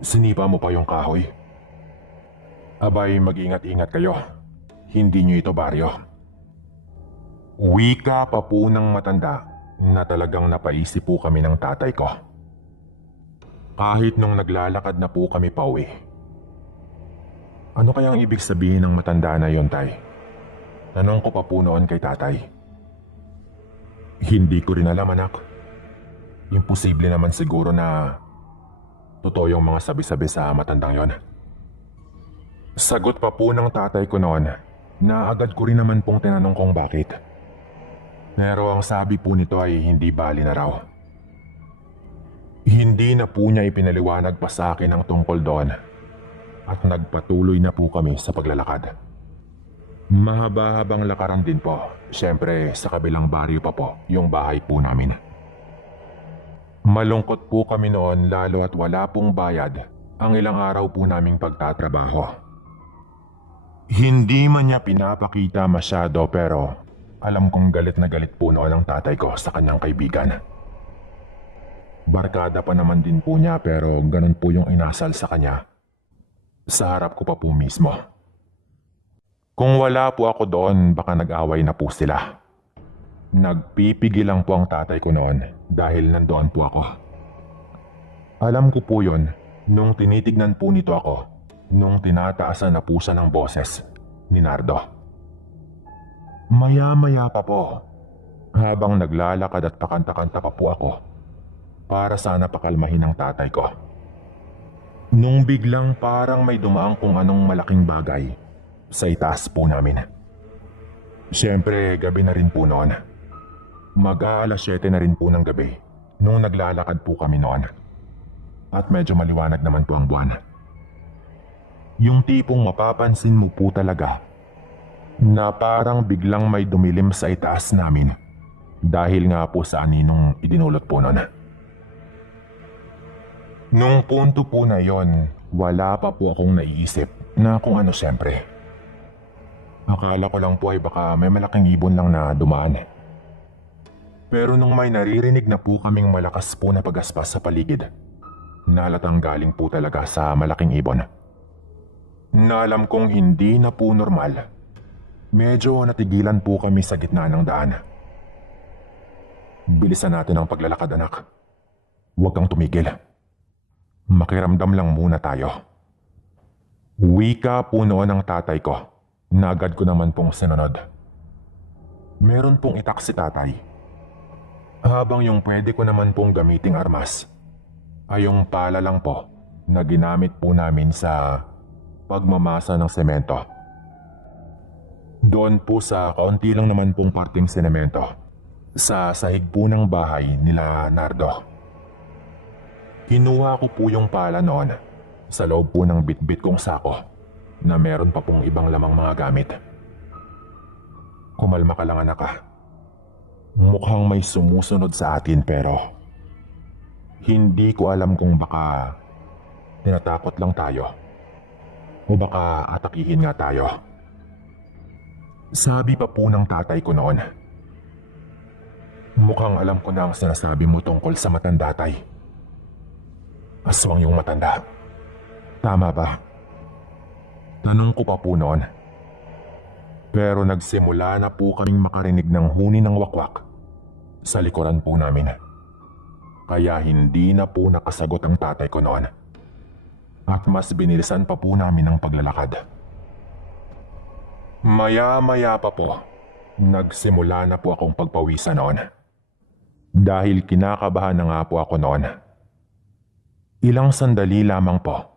Sinipa mo pa yung kahoy. Abay, mag-ingat-ingat kayo. Hindi nyo ito baryo." Wika pa po ng matanda na talagang napaisip po kami ng tatay ko. Kahit nung naglalakad na po kami pauwi. Ano kaya ang ibig sabihin ng matanda na yon, tay? Tanong ko pa po noon kay tatay. Hindi ko rin alam, anak. Imposible naman siguro na totoo yung mga sabi-sabi sa matandang yon. Sagot pa po ng tatay ko noon na agad ko rin naman pong tinanong kung bakit. Pero ang sabi po nito ay hindi bali na raw. Hindi na po niya ipinaliwanag pa sa akin ang tungkol doon at nagpatuloy na po kami sa paglalakad. Mahaba-habang lakaran din po. Siyempre sa kabilang baryo pa po yung bahay po namin. Malungkot po kami noon lalo at wala pong bayad ang ilang araw po naming pagtatrabaho. Hindi man niya pinapakita masyado pero alam kong galit na galit po noon ang tatay ko sa kanyang kaibigan. Barkada pa naman din po niya pero ganun po yung inasal sa kanya. Sa harap ko pa po mismo. Kung wala po ako doon baka nag-away na po sila. Nagpipigil lang po ang tatay ko noon dahil nandoon po ako. Alam ko po yun nung tinitignan po nito ako nung tinataasan na po siya ng boses ni Nardo. Maya-maya pa po habang naglalakad at pakanta-kanta pa po ako para sana pakalmahin ang tatay ko. Nung biglang parang may dumaang kung anong malaking bagay sa itaas po namin. Siyempre gabi na rin po noon. Mag-aalas 7 na rin po ng gabi nung naglalakad po kami noon. At medyo maliwanag naman po ang buwan. Yung tipong mapapansin mo po talaga na parang biglang may dumilim sa itaas namin dahil nga po sa aninong idinulot po noon. Nung punto po na yon, wala pa po akong naiisip na kung ano siyempre. Akala ko lang po ay baka may malaking ibon lang na dumaan. Pero nung may naririnig na po kaming malakas po na pagaspas sa paligid, nalatang galing po talaga sa malaking ibon. Na alam kong hindi na po normal. Medyo natigilan po kami sa gitna ng daan. Bilisan natin ang paglalakad, anak. Huwag kang tumigil. Makiramdam lang muna tayo. Wika po noon ng tatay ko na agad ko naman pong sinunod. Meron pong itak si tatay. Habang yung pwede ko naman pong gamiting armas ay yung pala lang po na ginamit po namin sa pagmamasa ng semento. Doon po sa kaunti lang naman pong parting semento sa sahig po ng bahay nila Nardo. Kinuha ko po yung pala noon sa loob po ng bitbit kong sako na meron pa pong ibang lamang mga gamit. Kumalma ka lang, anak ah. Mukhang may sumusunod sa atin pero hindi ko alam kung baka tinatakot lang tayo o baka atakihin nga tayo. Sabi pa po ng tatay ko noon. Mukhang alam ko na ang sinasabi mo tungkol sa matanda, tay. Aswang yung matanda. Tama ba? Tanong ko pa po noon. Pero nagsimula na po kaming makarinig ng huni ng wakwak sa likuran po namin. Kaya hindi na po nakasagot ang tatay ko noon. At mas binilisan pa po namin ang paglalakad. Maya-maya pa po, nagsimula na po akong pagpawisan noon. Dahil kinakabahan na nga po ako noon. Ilang sandali lamang po,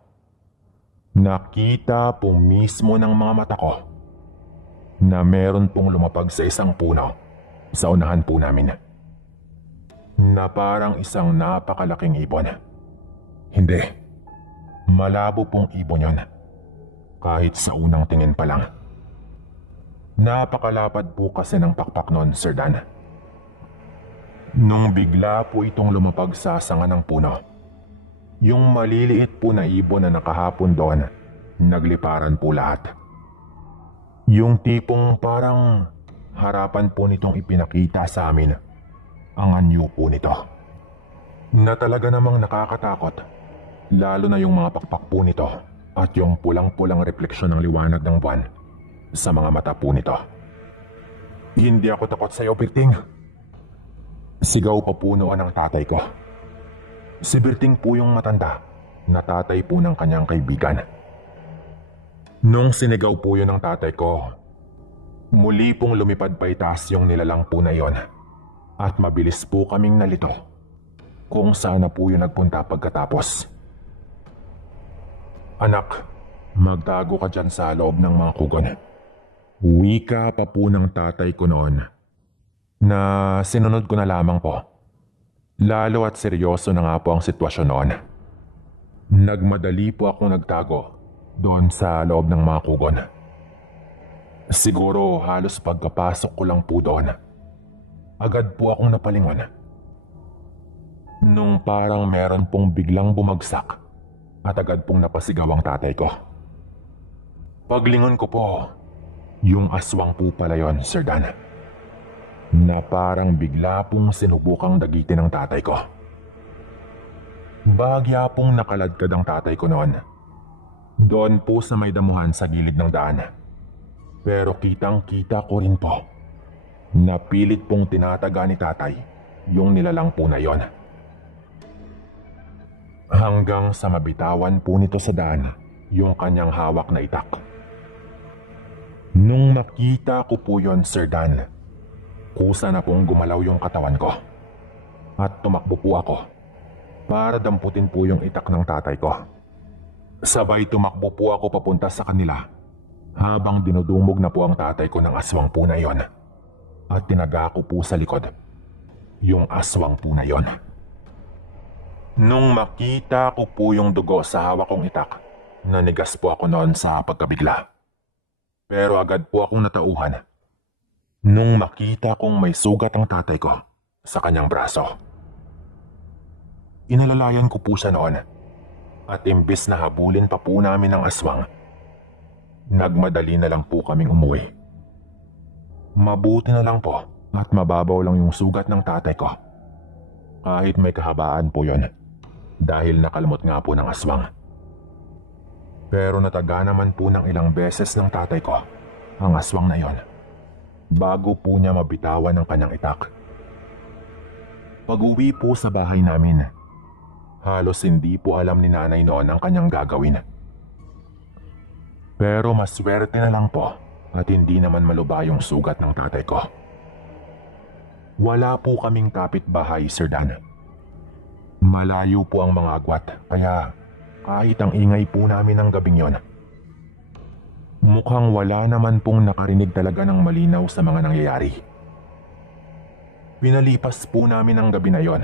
nakita po mismo ng mga mata ko na meron pong lumapag sa isang puno sa unahan po namin. Na parang isang napakalaking ibon. Hindi, malabo pong ibon yon. Kahit sa unang tingin pa lang. Napakalapad po kasi ng pakpak noon, Sir Dan. Nung bigla po itong lumapag sa sanga ng puno, yung maliliit po na ibon na nakahapon doon, nagliparan po lahat. Yung tipong parang harapan po nitong ipinakita sa amin ang anyo po nito. Na talaga namang nakakatakot, lalo na yung mga pakpak po nito at yung pulang-pulang refleksyon ng liwanag ng buwan sa mga mata po nito. Hindi ako takot sa iyo, Berting. Sigaw pa po noon ang tatay ko. Si Berting po yung matanda na tatay po ng kanyang kaibigan. Nung sinigaw po yun ng tatay ko, muli pong lumipad pa itaas yung nilalang po na yon at mabilis po kaming nalito kung saan na po yun nagpunta pagkatapos. Anak, magtago ka dyan sa loob ng mga kugon. Wika pa po ng tatay ko noon na sinunod ko na lamang po. Lalo at seryoso na nga po ang sitwasyon noon. Nagmadali po ako nagtago doon sa loob ng mga kugon. Siguro halos pagkapasok ko lang po doon, agad po akong napalingon. Nung parang meron pong biglang bumagsak at agad pong napasigaw ang tatay ko. Paglingon ko po, yung aswang po pala yon, Sir Dan, na parang bigla pong sinubukang dagitin ng tatay ko. Bahagya pong nakaladkad ang tatay ko noon. Doon po sa may damuhan sa gilid ng daan. Pero kitang-kita ko rin po na pilit pong tinataga ni tatay yung nilalang po na yon. Hanggang sa mabitawan po nito sa daan yung kanyang hawak na itak. Nung makita ko po yon, Sir Dan, kusa na pong gumalaw yung katawan ko. At tumakbo po ako para damputin po yung itak ng tatay ko. Sabay tumakbo po ako papunta sa kanila habang dinudumog na po ang tatay ko ng aswang po na yon. At tinaga ko po sa likod yung aswang po na yon. Nung makita ko po yung dugo sa hawak kong itak, nanigas po ako noon sa pagkabigla. Pero agad po akong natauhan nung makita kong may sugat ang tatay ko sa kanyang braso. Inalalayan ko po siya noon at imbis na habulin pa po namin ang aswang, nagmadali na lang po kaming umuwi. Mabuti na lang po at mababaw lang yung sugat ng tatay ko. Kahit may kahabaan po yon dahil nakalmot nga po ng aswang. Pero nataga naman po ng ilang beses ng tatay ko ang aswang na yon bago po niya mabitawan ang kanyang itak. Pag-uwi po sa bahay namin, halos hindi po alam ni nanay noon ang kanyang gagawin. Pero maswerte na lang po at hindi naman maluba yung sugat ng tatay ko. Wala po kaming kapitbahay, Sir Dan. Malayo po ang mga agwat, kaya kahit ang ingay po namin ng gabing yon, mukhang wala naman pong nakarinig talaga ng malinaw sa mga nangyayari. Pinalipas po namin ang gabi na yon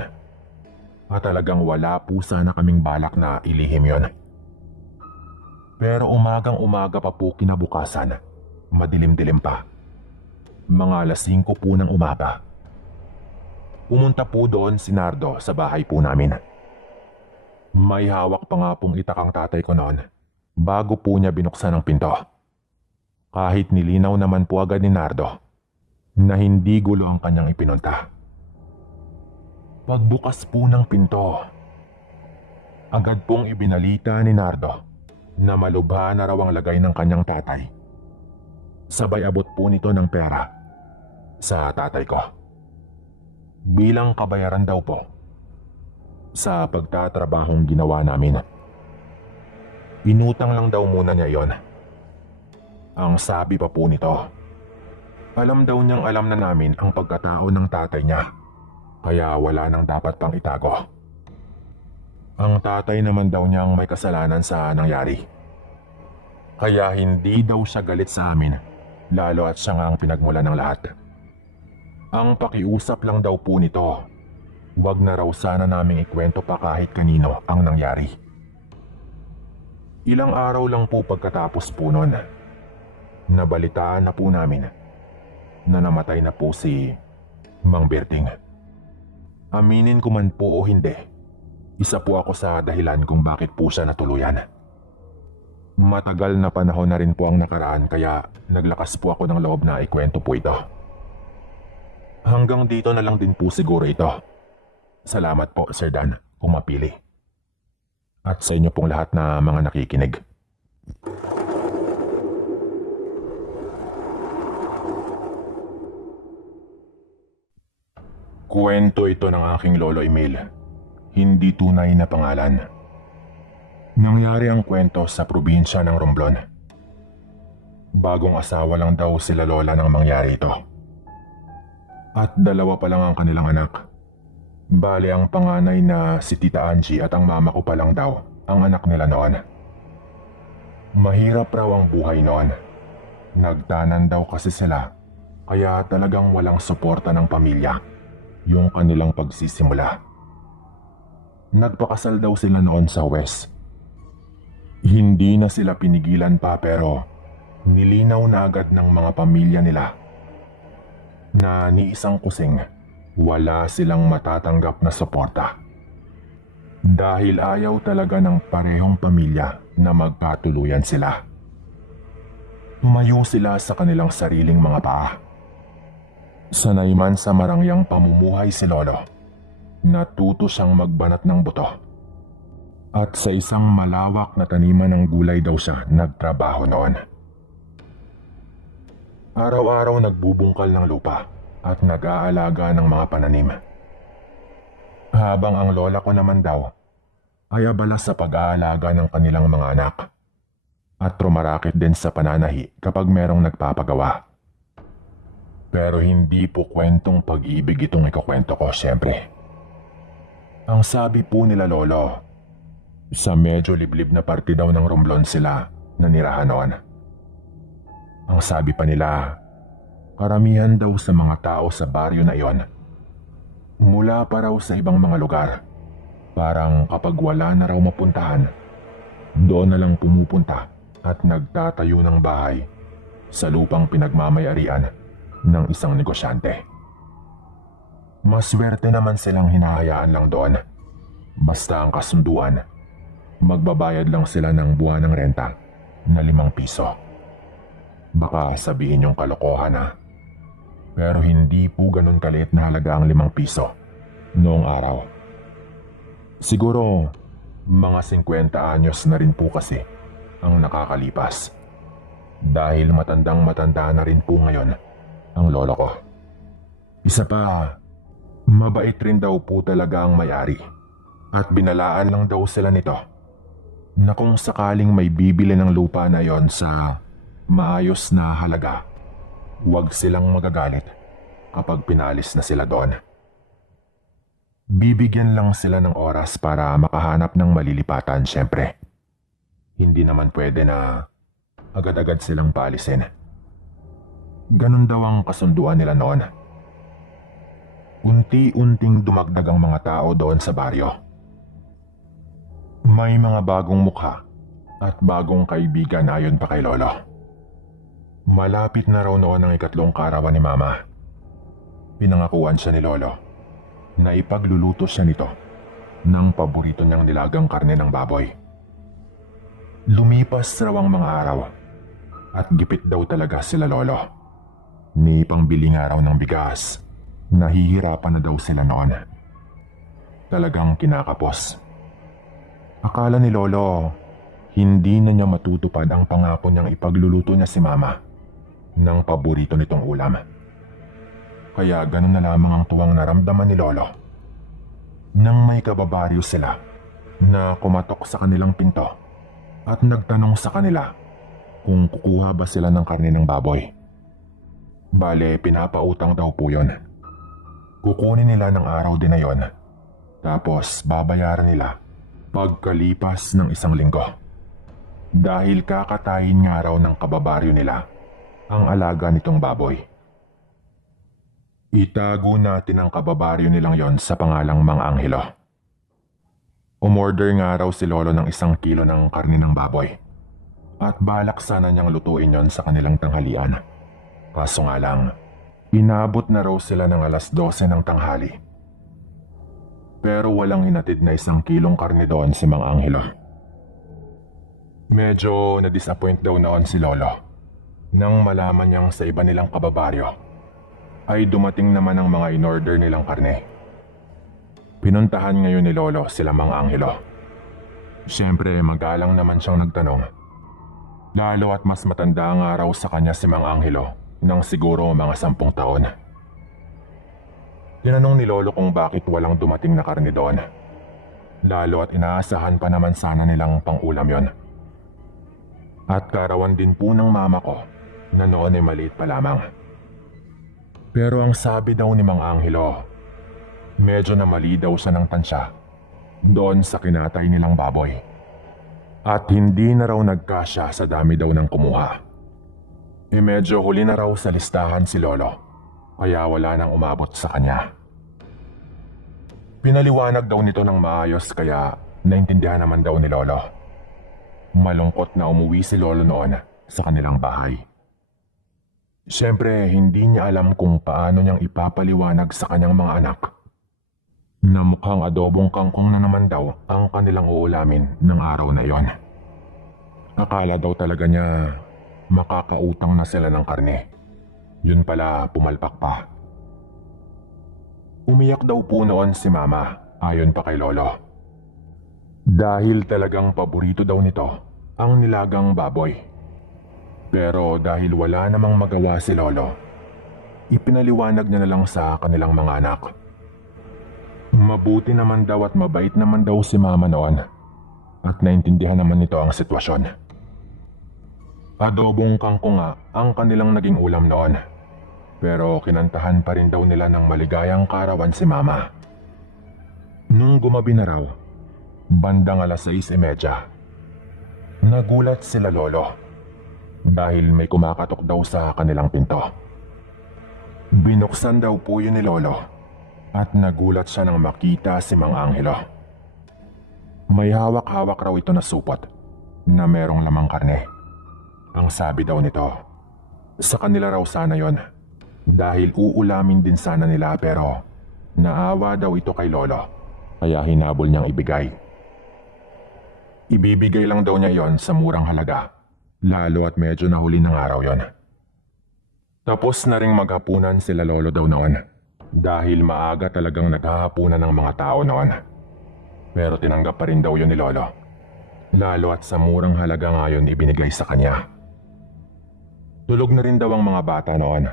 at talagang wala po sana kaming balak na ilihim yon. Pero umagang-umaga pa po kinabukasan, madilim-dilim pa. Mga alas 5 po ng umaga. Pumunta po doon si Nardo sa bahay po namin. May hawak pa nga pong itak ang tatay ko noon bago po niya binuksan ang pinto. Kahit nilinaw naman po agad ni Nardo na hindi gulo ang kanyang ipinunta. Pagbukas po ng pinto, agad pong ibinalita ni Nardo na malubha na raw ang lagay ng kanyang tatay. Sabay abot po nito ng pera sa tatay ko. Bilang kabayaran daw po sa pagtatrabahong ginawa namin. Inutang lang daw muna niya yon. Ang sabi pa po nito, alam daw niyang alam na namin ang pagkatao ng tatay niya, kaya wala nang dapat pang itago. Ang tatay naman daw niyang may kasalanan sa nangyari. Kaya hindi daw siya galit sa amin, lalo at siya nga ang pinagmulan ng lahat. Ang pakiusap lang daw po nito, wag na raw sana naming ikwento pa kahit kanino ang nangyari. Ilang araw lang po pagkatapos po nun, nabalitaan na po namin na namatay na po si Mang Berting. Aminin ko man po o hindi, isa po ako sa dahilan kung bakit po siya natuluyan. Matagal na panahon na rin po ang nakaraan kaya naglakas po ako ng loob na ikwento po ito. Hanggang dito na lang din po siguro ito. Salamat po, Sir Dan, kung mapili. At sa inyo pong lahat na mga nakikinig. Kwento ito ng aking lolo Emil. Hindi tunay na pangalan. Nangyari ang kwento sa probinsya ng Romblon. Bagong asawa lang daw sila lola nang mangyari ito. At dalawa pa lang ang kanilang anak. Bale ang panganay na si Tita Angie at ang mama ko pa lang daw ang anak nila noon. Mahirap raw ang buhay noon. Nagtanan daw kasi sila, kaya talagang walang suporta ng pamilya yung kanilang pagsisimula. Nagpakasal daw sila noon sa West. Hindi na sila pinigilan pa pero nilinaw na agad ng mga pamilya nila na ni isang kusing wala silang matatanggap na suporta. Dahil ayaw talaga ng parehong pamilya na magkatuluyan sila. Tumayo sila sa kanilang sariling mga paa. Sanay man sa marangyang pamumuhay si Lolo, natuto siyang magbanat ng buto. At sa isang malawak na taniman ng gulay daw siya nagtrabaho noon. Araw-araw nagbubungkal ng lupa at nag-aalaga ng mga pananim. Habang ang lola ko naman daw ay abala sa pag-aalaga ng kanilang mga anak at rumarakit din sa pananahi kapag merong nagpapagawa. Pero hindi po kwentong pag-ibig itong ikukwento ko, siyempre. Ang sabi po nila lolo, sa medyo liblib na parte daw ng Romblon sila nanirahan noon. Ang sabi pa nila, karamihan daw sa mga tao sa baryo na iyon, mula pa raw sa ibang mga lugar. Parang kapag wala na raw mapuntahan, doon na lang pumupunta at nagtatayo ng bahay sa lupang pinagmamayarian ng isang negosyante. Maswerte naman silang hinahayaan lang doon. Basta ang kasunduan, magbabayad lang sila ng buwan ng renta na 5 piso. Baka sabihin yung kalokohan ha, pero hindi po ganun kaliit na halaga ang 5 piso noong araw. Siguro mga 50 anyos na rin po kasi ang nakakalipas. Dahil matandang-matanda na rin po ngayon ang lolo ko. Isa pa, mabait rin daw po talaga ang may-ari at binalaan lang daw sila nito na kung sakaling may bibili ng lupa na yon sa maayos na halaga, huwag silang magagalit kapag pinalis na sila doon. Bibigyan lang sila ng oras para makahanap ng malilipatan, syempre. Hindi naman pwede na agad-agad silang paalisin. Ganun daw ang kasunduan nila noon. Unti-unting dumagdag ang mga tao doon sa baryo. May mga bagong mukha at bagong kaibigan ayon pa kay Lolo. Malapit na raw noon ang 3 karawan ni Mama. Pinangakuan siya ni Lolo na ipagluluto siya nito ng paborito niyang nilagang karne ng baboy. Lumipas raw ang mga araw at gipit daw talaga sila Lolo. Ni pangbili nga raw ng bigas, nahihirapan na daw sila noon. Talagang kinakapos. Akala ni Lolo, hindi na niya matutupad ang pangako niyang ipagluluto niya si Mama ng paborito nitong ulam. Kaya ganun na lamang ang tuwang naramdaman ni Lolo nang may kababaryo sila na kumatok sa kanilang pinto at nagtanong sa kanila kung kukuha ba sila ng karne ng baboy. Bale, pinapautang daw po yun. Kukunin nila ng araw din na yon, tapos babayaran nila pagkalipas ng 1 linggo. Dahil kakatayin nga raw ng kababaryo nila ang alaga nitong baboy. Itago natin ang kababaryo nilang yon sa pangalang Mang Angelo. Umorder nga raw si Lolo ng 1 kilo ng karne ng baboy at balak sana niyang lutuin yon sa kanilang tanghalian. Kaso nga lang, inabot na raw sila ng 12:00 ng tanghali. Pero walang hinatid na 1 kilong karne doon si Mang Angelo. Medyo na-disappoint daw noon si Lolo nang malaman niyang sa iba nilang kababaryo ay dumating naman ang mga in-order nilang karne. Pinuntahan ngayon ni Lolo sila Mang Angelo. Siyempre magalang naman siyang nagtanong. Lalo at mas matanda nga raw sa kanya si Mang Angelo ng siguro mga 10 taon. Tinanong ni Lolo kung bakit walang dumating na karne doon. Lalo at inaasahan pa naman sana nilang pang-ulam yon. At karawan din po ng mama ko na noon ay maliit pa lamang. Pero ang sabi daw ni Mang Angelo, medyo namali daw siya ng tansya doon sa kinatay nilang baboy. At hindi na raw nagkasya sa dami daw ng kumuha. Medyo huli na raw sa listahan si Lolo, kaya wala nang umabot sa kanya. Pinaliwanag daw nito ng maayos kaya naintindihan naman daw ni Lolo. Malungkot na umuwi si Lolo noon sa kanilang bahay. Siyempre hindi niya alam kung paano niyang ipapaliwanag sa kanyang mga anak na mukhang adobong kangkong na naman daw ang kanilang uulamin ng araw na yon. Akala daw talaga niya makakautang na sila ng karne. Yun pala pumalpak pa. Umiyak daw po noon si Mama ayon pa kay Lolo. Dahil talagang paborito daw nito ang nilagang baboy. Pero dahil wala namang magawa si Lolo, ipinaliwanag niya na lang sa kanilang mga anak. Mabuti naman daw at mabait naman daw si Mama noon at naintindihan naman nito ang sitwasyon. Adobong kangkong nga ang kanilang naging ulam noon, pero kinantahan pa rin daw nila ng maligayang karawan si Mama. Nung gumabi na raw, bandang 6:30, nagulat sila Lolo dahil may kumakatok daw sa kanilang pinto. Binuksan daw po yun ni Lolo at nagulat siya nang makita si Mang Angelo. May hawak-hawak raw ito na supot na merong lamang karne. Ang sabi daw nito, sa kanila raw sana yon dahil uulamin din sana nila pero naawa daw ito kay Lolo kaya hinabol niyang ibigay. Ibibigay lang daw niya yon sa murang halaga, lalo at medyo nahuli ng araw yon. Tapos na ring maghapunan sila Lolo daw noon dahil maaga talagang naghahapunan ng mga tao noon. Pero tinanggap pa rin daw yun ni Lolo, lalo at sa murang halaga nga yun ibinigay sa kanya. Tulog na rin daw ang mga bata noon.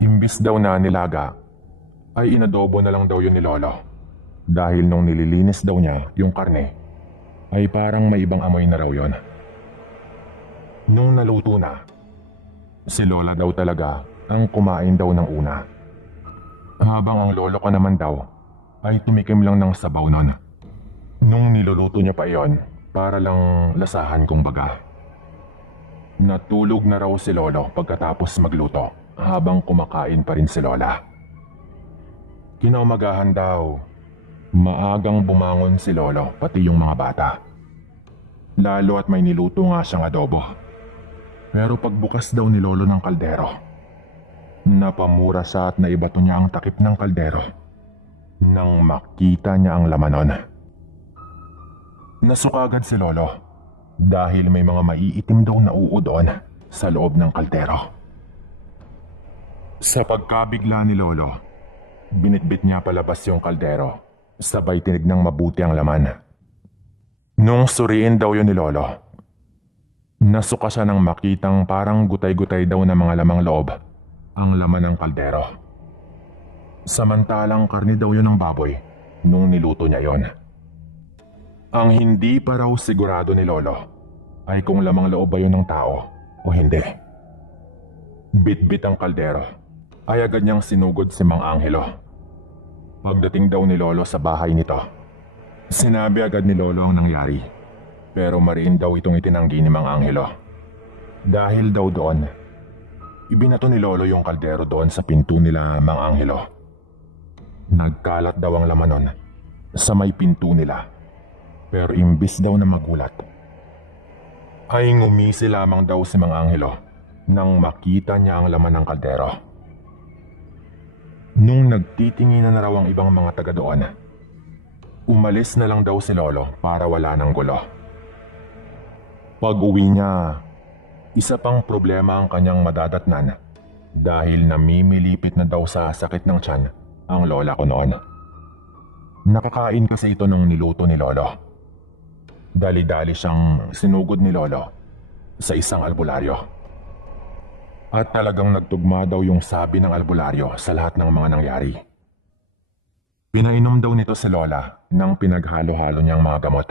Imbis daw na nilaga, ay inadobo na lang daw yun ni Lolo. Dahil nung nililinis daw niya yung karne, ay parang may ibang amoy na raw yun. Nung naluto na, si Lola daw talaga ang kumain daw ng una. Habang ang lolo ko naman daw ay tumikim lang ng sabaw nun. Nung niluluto niya pa iyon, para lang lasahan kung baga. Natulog na raw si Lolo pagkatapos magluto habang kumakain pa rin si Lola. Kinaumagahan daw, maagang bumangon si Lolo pati yung mga bata. Lalo at may niluto nga siyang adobo. Pero pagbukas daw ni Lolo ng kaldero, napamura siya at naibato niya ang takip ng kaldero nang makita niya ang laman nun. Nasuka agad si Lolo dahil may mga maiitim daw na uod doon sa loob ng kaldero. Sa pagkabigla ni Lolo, binitbit niya palabas yung kaldero, sabay tinignang mabuti ang laman. Nung suriin daw yun ni Lolo, nasuka siya nang makitang parang gutay-gutay daw na mga lamang loob ang laman ng kaldero. Samantalang karni daw yun ng baboy nung niluto niya yon. Ang hindi pa raw sigurado ni Lolo ay kung lamang loob ba yun ng tao o hindi. Bit-bit ang kaldero ay agad niyang sinugod si Mang Angelo. Pagdating daw ni Lolo sa bahay nito, sinabi agad ni Lolo ang nangyari. Pero mariin daw itong itinanggi ni Mang Angelo. Dahil daw doon, ibinato ni Lolo yung kaldero doon sa pinto nila Mang Angelo. Nagkalat daw ang laman nun sa may pinto nila. Pero imbis daw na magulat, ay ngumisi lamang daw si Mang Angelo nang makita niya ang laman ng kaldero. Nung nagtitinginan na raw ang ibang mga taga doon, umalis na lang daw si Lolo para wala ng gulo. Pag uwi niya, isa pang problema ang kanyang madadatnan dahil namimilipit na daw sa sakit ng tiyan ang lola ko noon. Nakakain kasi ito ng niluto ni lolo. Dali-dali siyang sinugod ni lolo sa isang albularyo. At talagang nagtugma daw yung sabi ng albularyo sa lahat ng mga nangyari. Pinainom daw nito si lola ng pinaghalo-halo niyang mga gamot.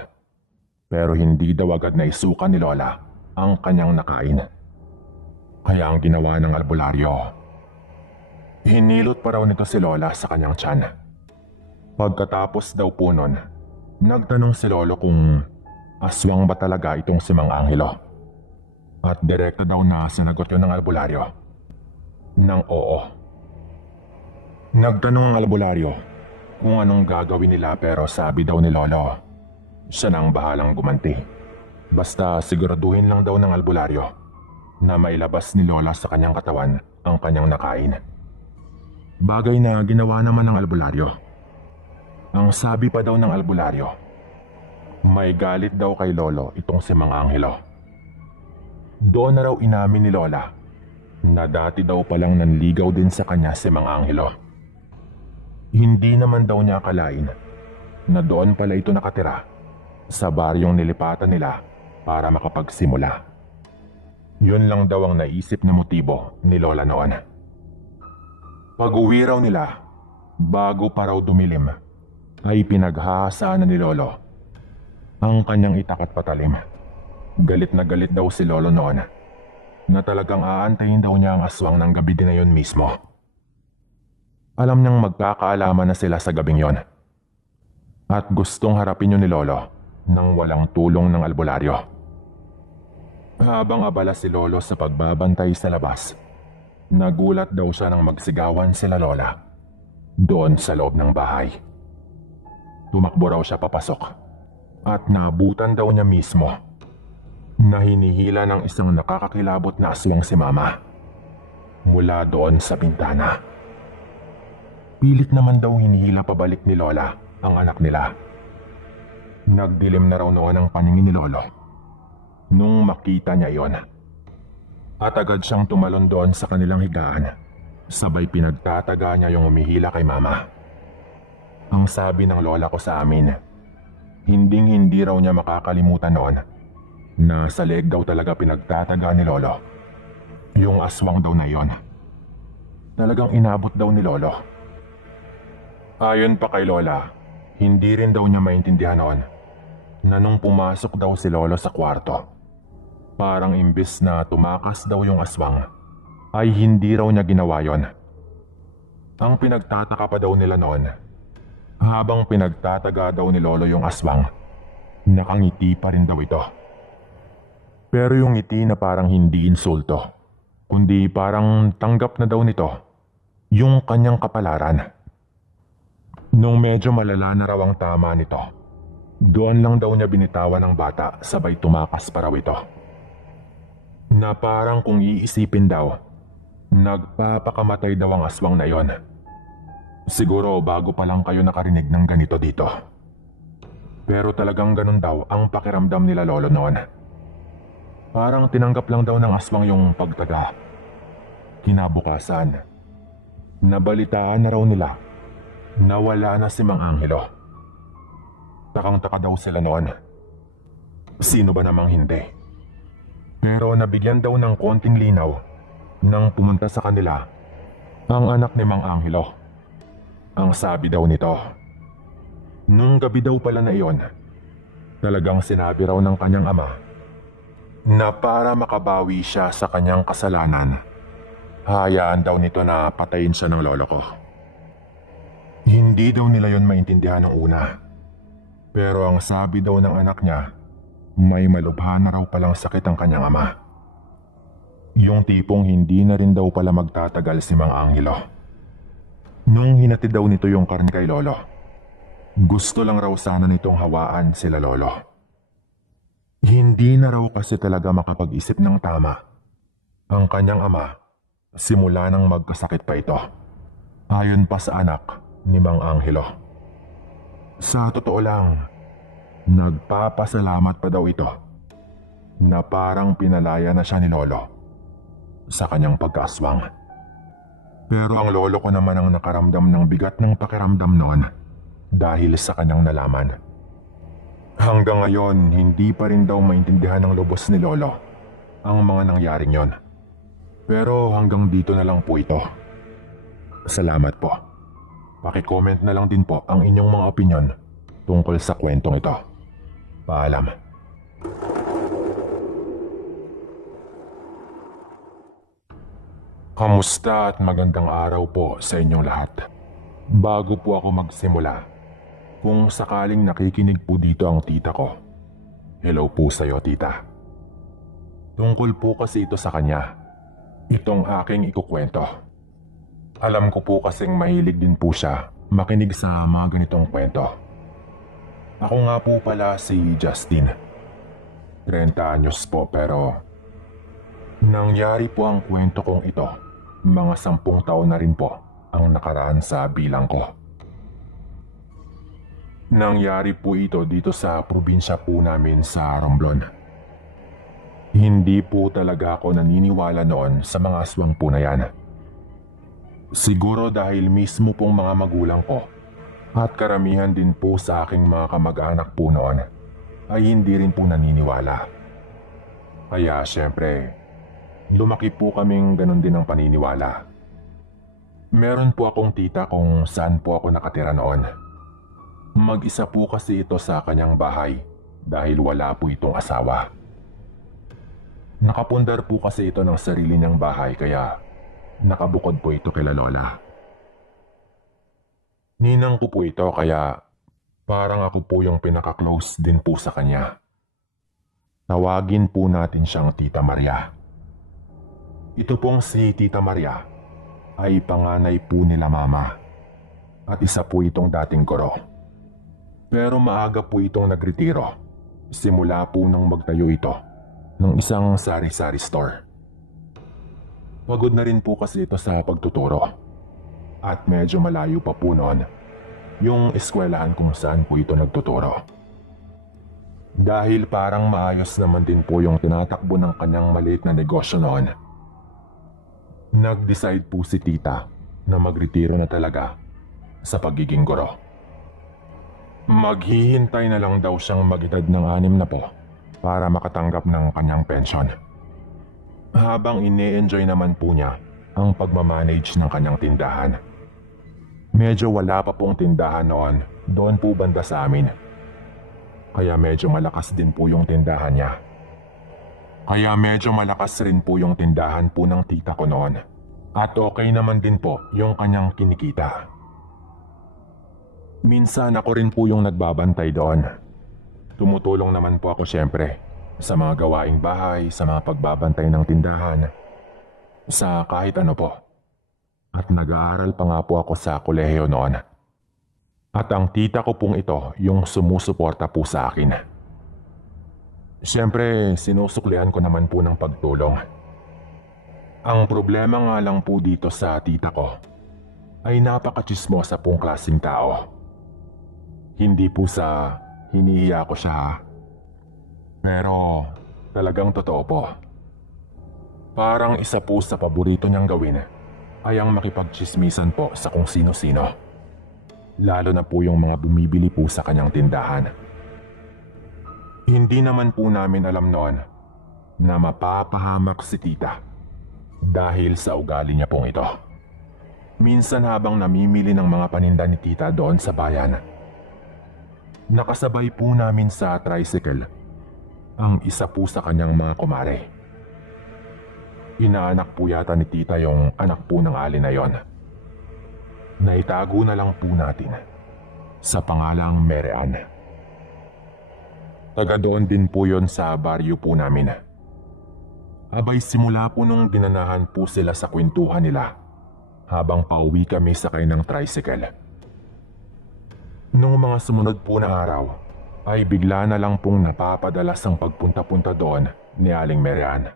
Pero hindi daw agad na isuka ni lola ang kanyang nakain. Kaya ang ginawa ng albularyo, hinilot pa raw nito si lola sa kanyang tiyan. Pagkatapos daw po nun, nagtanong si lolo kung aswang ba talaga itong si Mang Angelo. At direkta daw na sinagot yun ng albularyo ng oo. Nagtanong ang albularyo kung anong gagawin nila, pero sabi daw ni lolo, siya nang bahalang gumanti. Basta siguraduhin lang daw ng albularyo na mailabas ni lola sa kanyang katawan ang kanyang nakain. Bagay na ginawa naman ng albularyo. Ang sabi pa daw ng albularyo, may galit daw kay lolo itong si Mang Angelo. Doon na raw inamin ni lola na dati daw palang nanligaw din sa kanya si Mang Angelo. Hindi naman daw niya akalain na doon pala ito nakatira sa baryong nilipatan nila para makapagsimula. Yun lang daw ang naisip na motibo ni lola noon. Pag-uwi raw nila, bago pa raw dumilim, ay pinaghahasaan na ni lolo ang kanyang itak at patalim. Galit na galit daw si lolo noon na talagang aantayin daw niya ang aswang ng gabi din na yun mismo. Alam niyang magkakaalaman na sila sa gabing yon. At gustong harapin yun ni lolo nang walang tulong ng albularyo. Habang abala si lolo sa pagbabantay sa labas, nagulat daw siya nang magsigawan sila lola doon sa loob ng bahay. Tumakbo raw siya papasok at naabutan daw niya mismo na hinihila ng isang nakakakilabot na aswang si mama mula doon sa bintana. Pilit naman daw hinihila pabalik ni lola ang anak nila. Nagdilim na raw noon ang paningin ni lolo nung makita niya iyon. At agad siyang tumalon doon sa kanilang higaan, sabay pinagtataga niya yung umihila kay mama. Ang sabi ng lola ko sa amin, hinding-hindi raw niya makakalimutan noon na sa leeg daw talaga pinagtataga ni lolo yung aswang daw na iyon. Talagang inabot daw ni lolo. Ayon pa kay lola, hindi rin daw niya maintindihan noon na nung pumasok daw si lolo sa kwarto, parang imbis na tumakas daw yung aswang, ay hindi raw niya ginawa yon. Ang pinagtataka pa daw nila noon, habang pinagtataga daw ni lolo yung aswang, nakangiti pa rin daw ito. Pero yung ngiti na parang hindi insulto, kundi parang tanggap na daw nito yung kanyang kapalaran. Nung medyo malala na raw ang tama nito, doon lang daw niya binitawan ng bata, sabay tumakas pa raw ito. Na parang kung iisipin daw, nagpapakamatay daw ang aswang na yon. Siguro bago pa lang kayo nakarinig ng ganito dito. Pero talagang ganun daw ang pakiramdam nila lolo noon. Parang tinanggap lang daw ng aswang yung pagtaga. Kinabukasan, nabalitaan na raw nila na wala na si Mang Angelo. Takang-taka daw sila noon. Sino ba namang hindi? Pero nabigyan daw ng konting linaw nang pumunta sa kanila ang anak ni Mang Angelo. Ang sabi daw nito, nung gabi daw pala na iyon, talagang sinabi raw ng kanyang ama na para makabawi siya sa kanyang kasalanan, hayaan daw nito na patayin siya ng lolo ko. Hindi daw nila yon maintindihan ng una. Pero ang sabi daw ng anak niya, may malubha na raw palang sakit ang kanyang ama. Yung tipong hindi na rin daw pala magtatagal si Mang Angelo. Nung hinatid daw nito yung karne kay lolo, gusto lang raw sana nitong hawaan sila lolo. Hindi na raw kasi talaga makapag-isip ng tama ang kanyang ama simula nang magkasakit pa ito. Ayon pa sa anak ni Mang Angelo. Sa totoo lang, nagpapasalamat pa daw ito na parang pinalaya na siya ni lolo sa kanyang pagkaaswang. Pero ang lolo ko naman ang nakaramdam ng bigat ng pakiramdam noon dahil sa kanyang nalaman. Hanggang ngayon, hindi pa rin daw maintindihan ng lubos ni lolo ang mga nangyaring yon. Pero hanggang dito na lang po ito. Salamat po. Paki-comment na lang din po ang inyong mga opinyon tungkol sa kwentong ito. Paalam. Kamusta at magandang araw po sa inyong lahat. Bago po ako magsimula, kung sakaling nakikinig po dito ang tita ko, hello po sa iyo, tita. Tungkol po kasi ito sa kanya, itong aking ikukwento. Alam ko po kasing mahilig din po siya makinig sa mga ganitong kwento. Ako nga po pala si Justin. 30 anyos po pero nangyari po ang kwento kong ito. Mga 10 taon na rin po ang nakaraan sa bilang ko. Nangyari po ito dito sa probinsya po namin sa Romblon. Hindi po talaga ako naniniwala noon sa mga aswang po na yan. Siguro dahil mismo pong mga magulang ko at karamihan din po sa aking mga kamag-anak po noon ay hindi rin po naniniwala. Kaya syempre, lumaki po kaming ganun din ang paniniwala. Meron po akong tita kung saan po ako nakatira noon. Mag-isa po kasi ito sa kanyang bahay dahil wala po itong asawa. Nakapundar po kasi ito ng sarili niyang bahay kaya nakabukod po ito kila lola. Ninang ko po ito kaya parang ako po yung pinaka-close din po sa kanya. Tawagin po natin siyang Tita Maria. Ito pong si Tita Maria ay panganay po nila mama at isa po itong dating guro. Pero maaga po itong nagretiro simula po nang magtayo ito ng isang sari-sari store. Pagod na rin po kasi ito sa pagtuturo at medyo malayo pa po noon yung eskwelahan kung saan po ito nagtuturo. Dahil parang maayos naman din po yung tinatakbo ng kanyang maliit na negosyo noon, nag-decide po si tita na magretiro na talaga sa pagiging guro. Maghihintay na lang daw siyang mag-edad ng 60 para makatanggap ng kanyang pensyon. Habang ine-enjoy naman po niya ang pagmamanage ng kanyang tindahan. Medyo wala pa pong tindahan noon doon po banda sa amin. Kaya medyo malakas din po yung tindahan niya. Kaya medyo malakas rin po yung tindahan po ng tita ko noon. At okay naman din po yung kanyang kinikita. Minsan ako rin po yung nagbabantay doon. Tumutulong naman po ako syempre sa mga gawaing bahay, sa mga pagbabantay ng tindahan, sa kahit ano po. At nag-aaral pa nga po ako sa kolehiyo noon. At ang tita ko pong ito yung sumusuporta po sa akin. Siyempre, sinusuklian ko naman po ng pagtulong. Ang problema nga lang po dito sa tita ko ay napaka-tsismosa pong klaseng tao. Hindi po sa hinihiya ko siya ha. Pero talagang totoo po. Parang isa po sa paborito niyang gawin ay ang makipagtsismisan po sa kung sino-sino. Lalo na po yung mga bumibili po sa kanyang tindahan. Hindi naman po namin alam noon na mapapahamak si tita dahil sa ugali niya pong ito. Minsan habang namimili ng mga paninda ni tita doon sa bayan, nakasabay po namin sa tricycle ang isa po sa kanyang mga kumare. Inaanak po yata ni tita yung anak po ng ali na yon. Naitago na lang po natin sa pangalang Mary Ann. Taga doon din po yon sa baryo po namin. Abay simula po nung dinanahan po sila sa kwentuhan nila habang pauwi kami sakay ng tricycle. Nung mga sumunod po na araw ay bigla na lang pong napapadalas ang pagpunta-punta doon ni Aling Mary Ann.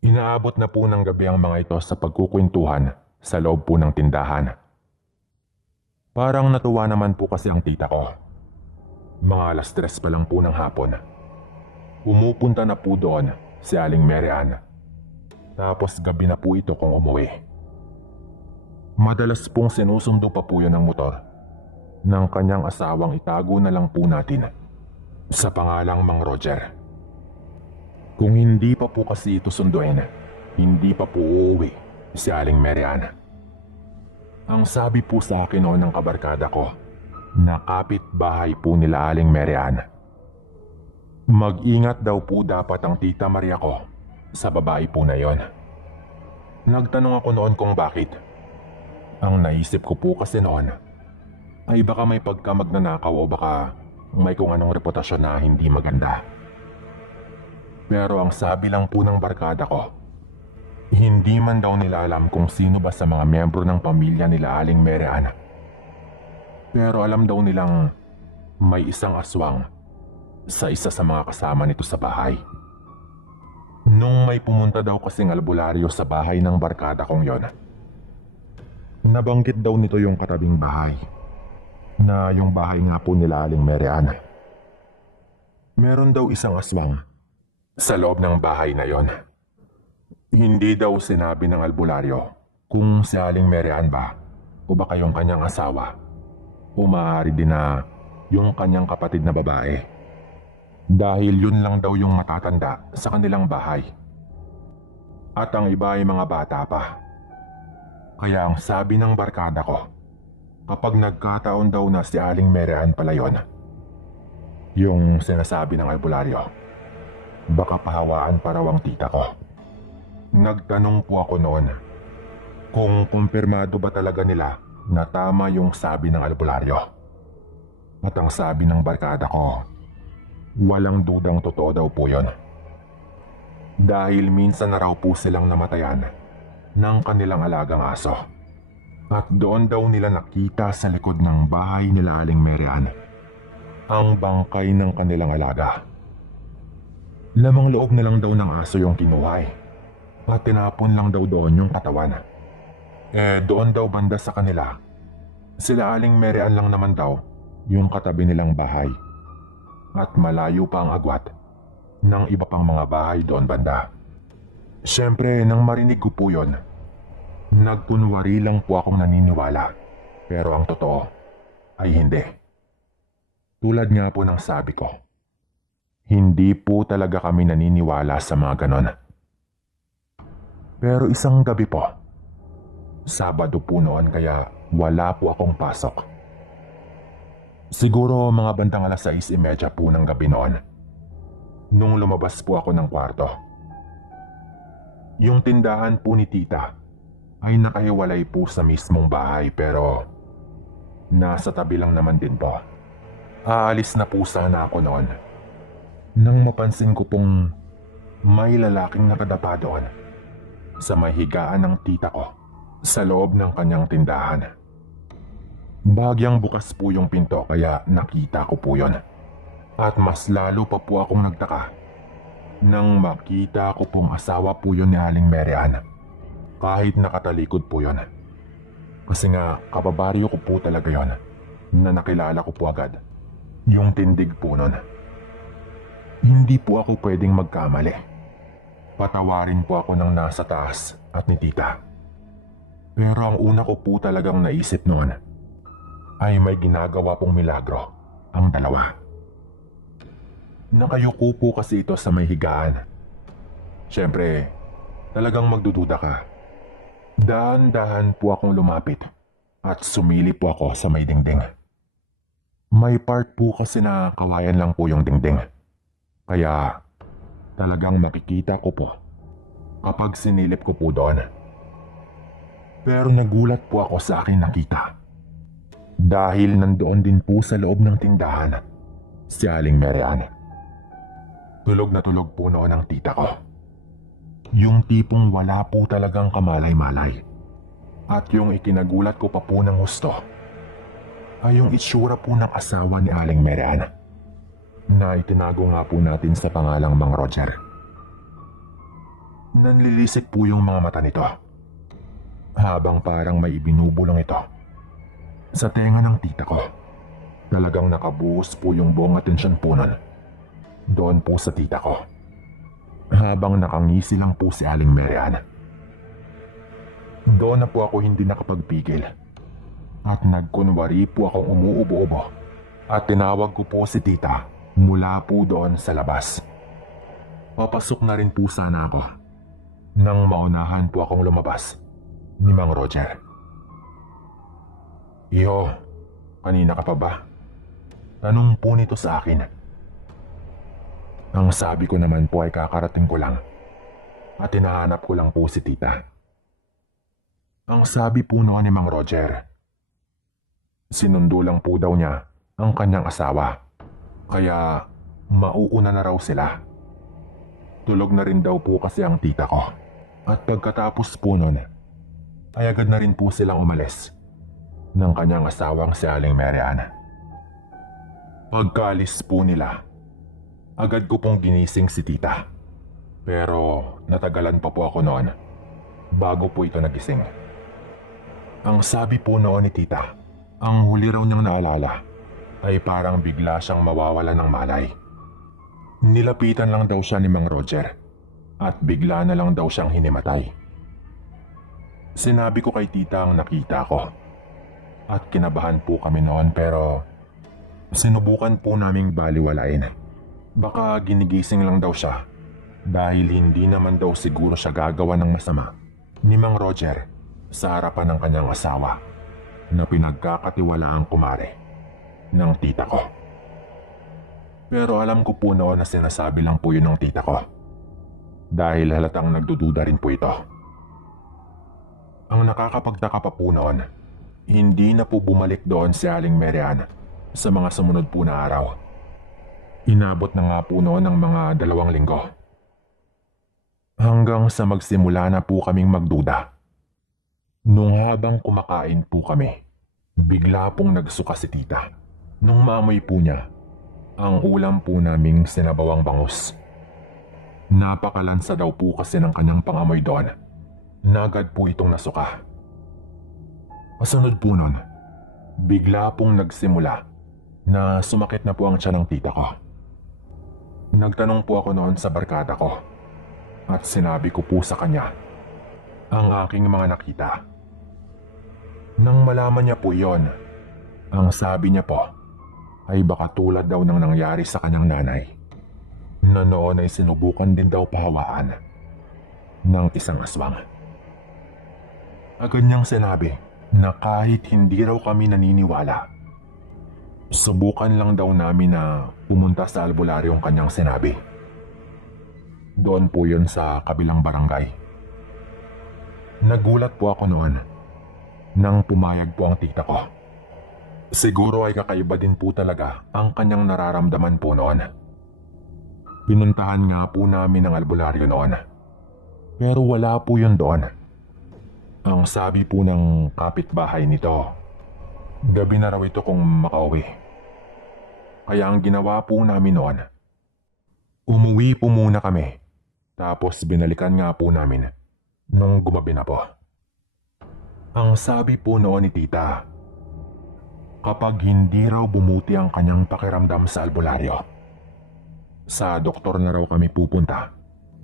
Inaabot na po ng gabi ang mga ito sa pagkukwentuhan sa loob po ng tindahan. Parang natuwa naman po kasi ang tita ko. Mga 3:00 pa lang po ng hapon. Pumupunta na po doon si Aling Mary Ann. Tapos gabi na po ito kung umuwi. Madalas pong sinusundo pa po yun ng motor ng kanyang asawang itago na lang po natin sa pangalang Mang Roger. Kung hindi pa po kasi ito sunduin, hindi pa po uuwi si Aling Marian. Ang sabi po sa akin noon ng kabarkada ko na kapitbahay po nila Aling Marian, mag-ingat daw po dapat ang Tita Maria ko sa babae po na yon. Nagtanong ako noon kung bakit. Ang naisip ko po kasi noon ay baka may pagkamagnanakaw o baka may kung anong reputasyon na hindi maganda. Pero ang sabi lang po ng barkada ko, hindi man daw nila alam kung sino ba sa mga miyembro ng pamilya nila Aling Marian. Pero alam daw nilang may isang aswang sa isa sa mga kasama nito sa bahay. Nung may pumunta daw kasing albularyo sa bahay ng barkada kong yon, nabanggit daw nito yung katabing bahay, na yung bahay nga po nila Aling Marian. Meron daw isang aswang sa loob ng bahay na yon. Hindi daw sinabi ng albularyo kung si Aling Marian ba o baka yung kanyang asawa o maaari din na yung kanyang kapatid na babae. Dahil yun lang daw yung matatanda sa kanilang bahay. At ang iba ay mga bata pa. Kaya ang sabi ng barkada ko, kapag nagkataon daw na si Aling Marian pala yun, yung sinasabi ng albularyo, baka pahawaan pa raw ang tita ko. Nagtanong po ako noon kung kumpirmado ba talaga nila na tama yung sabi ng albularyo. At ang sabi ng barkada ko, walang dudang totoo daw po yun. Dahil minsan na raw po silang namatayan ng kanilang alagang aso. At doon daw nila nakita sa likod ng bahay nila Aling Marian ang bangkay ng kanilang alaga. Lamang loob na lang daw ng aso yung kinuhay at tinapon lang daw doon yung katawan. Doon daw banda sa kanila, sila Aling Marian lang naman daw yung katabi nilang bahay. At malayo pa ang agwat ng iba pang mga bahay doon banda. Siyempre, nang marinig ko po yun, nagkunwari lang po akong naniniwala. Pero ang totoo ay hindi. Tulad nga po ng sabi ko, hindi po talaga kami naniniwala sa mga ganon. Pero isang gabi po, Sabado po noon kaya wala po akong pasok. Siguro mga bandang 6:30 po ng gabi noon, nung lumabas po ako ng kwarto. Yung tindahan po ni tita ay nakahiwalay po sa mismong bahay pero nasa tabi lang naman din po. Aalis na po sana ako noon nang mapansin ko pong may lalaking nakadapa doon sa may higaan ng tita ko sa loob ng kanyang tindahan. Bagyang bukas po yung pinto kaya nakita ko po yon. At mas lalo pa po akong nagtaka nang makita ko pong asawa po yun ni Aling Marian. Kahit nakatalikod po yon. Kasi nga kababaryo ko po talaga yon na nakilala ko po agad yung tindig po nun. Hindi po ako pwedeng magkamali. Patawarin po ako ng nasa taas at ni tita. Pero ang una ko po talagang naisip noon ay may ginagawa pong milagro ang dalawa. Nakayuko po kasi ito sa may higaan. Siyempre, talagang magdududa ka. Dahan-dahan po akong lumapit at sumili po ako sa may dingding. May part po kasi na kawayan lang po yung dingding. Kaya talagang makikita ko po kapag sinilip ko po doon. Pero nagulat po ako sa aking nakita. Dahil nandoon din po sa loob ng tindahan si Aling Marian. Tulog na tulog po noon ang tita ko. Yung tipong wala po talagang kamalay-malay. At yung ikinagulat ko pa po ng husto ay yung itsura po ng asawa ni Aling Marian na itinago nga po natin sa pangalang Mang Roger. Nanlilisik po yung mga mata nito habang parang may ibinubulong ito sa tenga ng tita ko. Talagang nakabuhos po yung buong atensyon po nun doon po sa tita ko habang nakangisi lang po si Aling Marian. Doon na po ako hindi nakapagpigil at nagkunwari po akong umuubo-ubo at tinawag ko po si tita mula po doon sa labas. Papasok na rin po sana ako nang maunahan po akong lumabas ni Mang Roger. Iho, kanina ka pa ba? Tanong po nito sa akin. Ang sabi ko naman po ay kakarating ko lang at hinahanap ko lang po si tita. Ang sabi po noon ni Mang Roger, sinundo lang po daw niya ang kanyang asawa, kaya mauuna na raw sila. Tulog na rin daw po kasi ang tita ko. At pagkatapos po nun, ay agad na rin po silang umalis ng kanyang asawang si Aling Marian. Pagkaalis po nila, agad ko pong ginising si tita. Pero natagalan pa po ako noon bago po ito nagising. Ang sabi po noon ni tita, ang huli raw niyang naalala ay parang bigla siyang mawawala ng malay. Nilapitan lang daw siya ni Mang Roger at bigla na lang daw siyang hinimatay. Sinabi ko kay tita ang nakita ko at kinabahan po kami noon pero sinubukan po naming baliwalain. Baka ginigising lang daw siya dahil hindi naman daw siguro siya gagawa ng masama ni Mang Roger sa harapan ng kanyang asawa na pinagkakatiwalaang kumare ng tita ko. Pero alam ko po noon na sinasabi lang po yun ng tita ko dahil halatang nagdududa rin po ito. Ang nakakapagtaka pa po noon, hindi na po bumalik doon si Aling Marian sa mga sumunod po na araw. Inabot na nga po noon ng mga 2 linggo. Hanggang sa magsimula na po kaming magduda. Nung habang kumakain po kami, bigla pong nagsuka si tita. Nung maamoy po niya, ang ulam po naming sinabawang bangus. Napakalansa daw po kasi ng kanyang pangamoy doon. Nagad po itong nasuka. Pasunod po nun, bigla pong nagsimula na sumakit na po ang tiyan ng tita ko. Nagtanong po ako noon sa barkada ko at sinabi ko po sa kanya ang aking mga nakita. Nang malaman niya po yon, ang sabi niya po ay baka tulad daw ng nangyari sa kanyang nanay na noon ay sinubukan din daw pahawaan ng isang aswang. Agad niyang sinabi na kahit hindi raw kami naniniwala, subukan lang daw namin na pumunta sa albularyong kanyang sinabi. Doon po yun sa kabilang barangay. Nagulat po ako noon nang pumayag po ang tita ko. Siguro ay kakaiba din po talaga ang kanyang nararamdaman po noon. Pinuntahan nga po namin ang albularyo noon. Pero wala po yun doon. Ang sabi po ng kapitbahay nito, gabi na raw ito kung makauwi. Kaya ang ginawa po namin noon, umuwi po muna kami. Tapos binalikan nga po namin nung gumabi na po. Ang sabi po noon ni tita, kapag hindi raw bumuti ang kanyang pakiramdam sa albularyo, sa doktor na raw kami pupunta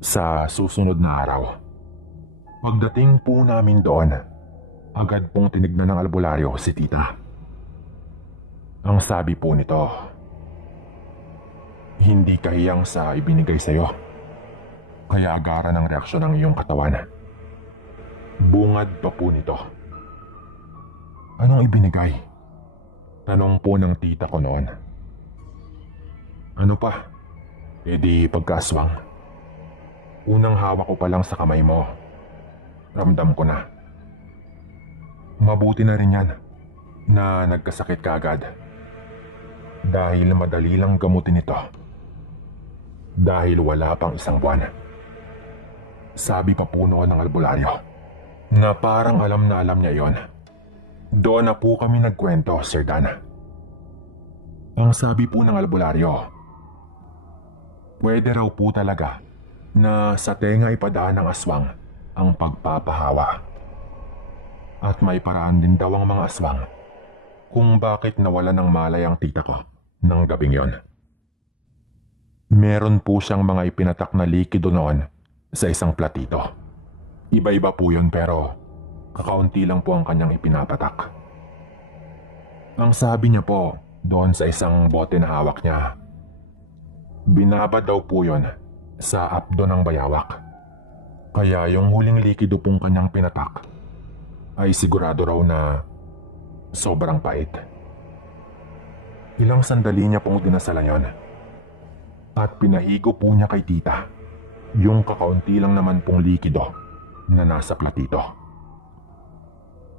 sa susunod na araw. Pagdating po namin doon, agad pong tinignan ng albularyo si tita. Ang sabi po nito, hindi kahiyang sa ibinigay sa'yo, kaya agaran ang reaksyon ng iyong katawan. Bungad pa po nito. Anong ibinigay? Tanong po ng tita ko noon. Ano pa? E di pagkaswang. Unang hawak ko pa lang sa kamay mo, ramdam ko na. Mabuti na rin yan na nagkasakit ka agad. Dahil madali lang gamutin ito. Dahil wala pang 1 buwan. Sabi pa po noon ng albularyo na parang alam na alam niya yon. Doon na po kami nagkwento, Sir Dan. Ang sabi po ng albularyo, pwede raw po talaga na sa tenga ipadaan ng aswang ang pagpapahawa. At may paraan din daw ang mga aswang kung bakit nawala ng malay ang tita ko ng gabing yon. Meron po siyang mga ipinatak na likido noon sa isang platito. Iba-iba po yun pero Kakaunti lang po ang kanyang ipinapatak. Ang sabi niya po doon sa isang bote na hawak niya, binaba daw po yun sa apdo ng bayawak. Kaya yung huling likido pong kanyang pinatak ay sigurado raw na sobrang pait. Ilang sandali niya pong dinasalan yon at pinahigo po niya kay tita yung kakaunti lang naman pong likido na nasa platito.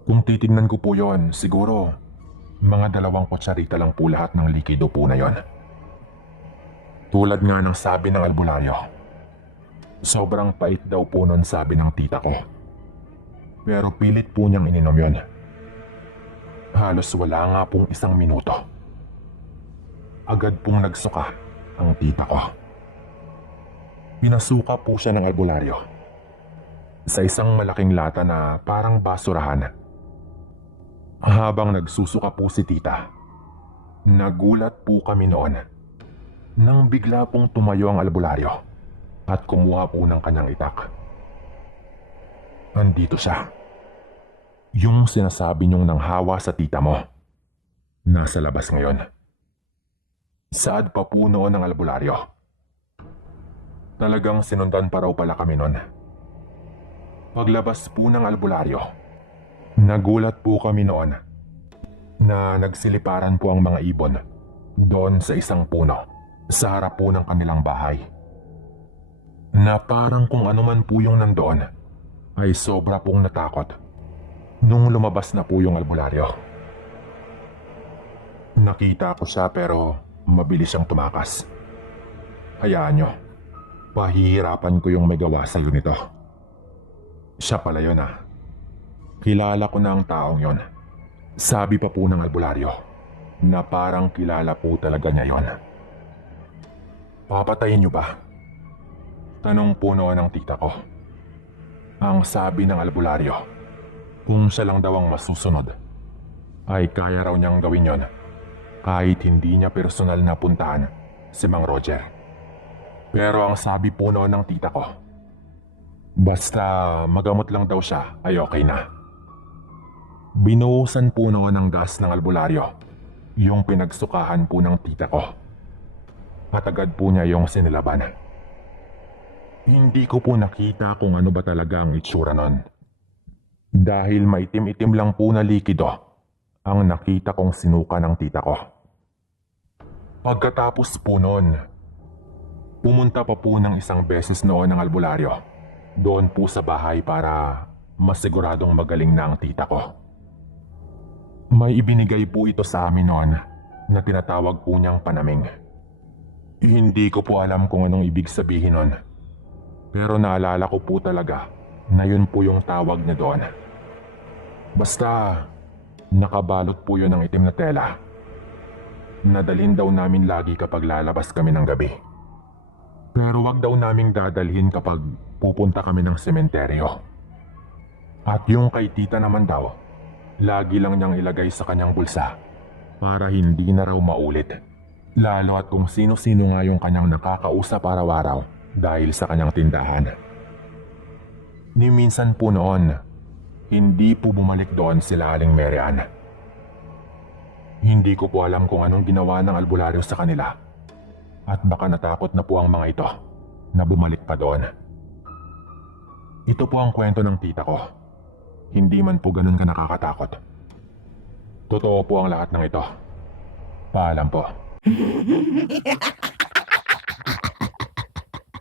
Kung titignan ko po yon, siguro mga 2 kutsarita lang po lahat ng likido po na yon. Tulad nga ng sabi ng albularyo, sobrang pait daw po nun sabi ng tita ko. Pero pilit po niyang ininom yon. Halos wala nga pong 1 minuto. Agad pong nagsuka ang tita ko. Pinasuka po siya ng albularyo sa isang malaking lata na parang basurahan. Habang nagsusuka po si tita, nagulat po kami noon nang bigla pong tumayo ang albularyo at kumuha po ng kanyang itak. Andito siya. Yung sinasabi niyong nanghawa sa tita mo, nasa labas ngayon. Saad pa po noon ang albularyo. Talagang sinundan pa raw pala kami noon. Paglabas po ng albularyo, nagulat po kami noon na nagsiliparan po ang mga ibon doon sa isang puno sa harap po ng kanilang bahay. Na parang kung ano man po yung nandoon ay sobra pong natakot nung lumabas na po yung albularyo. Nakita ko siya pero mabilis siyang tumakas. Hayaan nyo, pahihirapan ko yung may gawa sa'yo nito. Siya pala yun ah. Kilala ko na ang taong yon. Sabi pa po ng albularyo na parang kilala po talaga niya yon. Papatayin niyo ba? Tanong po noon ng tita ko. Ang sabi ng albularyo, kung siya lang daw ang masusunod, ay kaya raw niyang gawin yon kahit hindi niya personal na puntahan si Mang Roger. Pero ang sabi po noon ng tita ko, basta magamot lang daw siya ay okay na. Binuhusan po noon ng gas ng albularyo yung pinagsukahan po ng tita ko. At agad po niya yung sinilaban. Hindi ko po nakita kung ano ba talaga ang itsura nun. Dahil maitim-itim lang po na likido ang nakita kong sinuka ng tita ko. Pagkatapos po nun, pumunta pa po ng 1 beses noon ang albularyo doon po sa bahay para masiguradong magaling na ang tita ko. May ibinigay po ito sa amin noon na tinatawag po niyang panaming. Hindi ko po alam kung anong ibig sabihin nun. Pero naalala ko po talaga na yun po yung tawag niya doon. Basta nakabalot po yun ng itim na tela. Nadalhin daw namin lagi kapag lalabas kami ng gabi. Pero wag daw naming dadalhin kapag pupunta kami ng sementeryo. At yung kay tita naman daw, lagi lang niyang ilagay sa kanyang bulsa para hindi na raw maulit. Lalo at kung sino-sino nga yung kanyang nakakausap araw-araw dahil sa kanyang tindahan. Ni minsan po noon, hindi po bumalik doon sila Aling Mary Ann. Hindi ko po alam kung anong ginawa ng albularyo sa kanila. At baka natakot na po ang mga ito na bumalik pa doon. Ito po ang kwento ng tita ko. Hindi man po ganun ka nakakatakot. Totoo po ang lahat ng ito. Paalam po.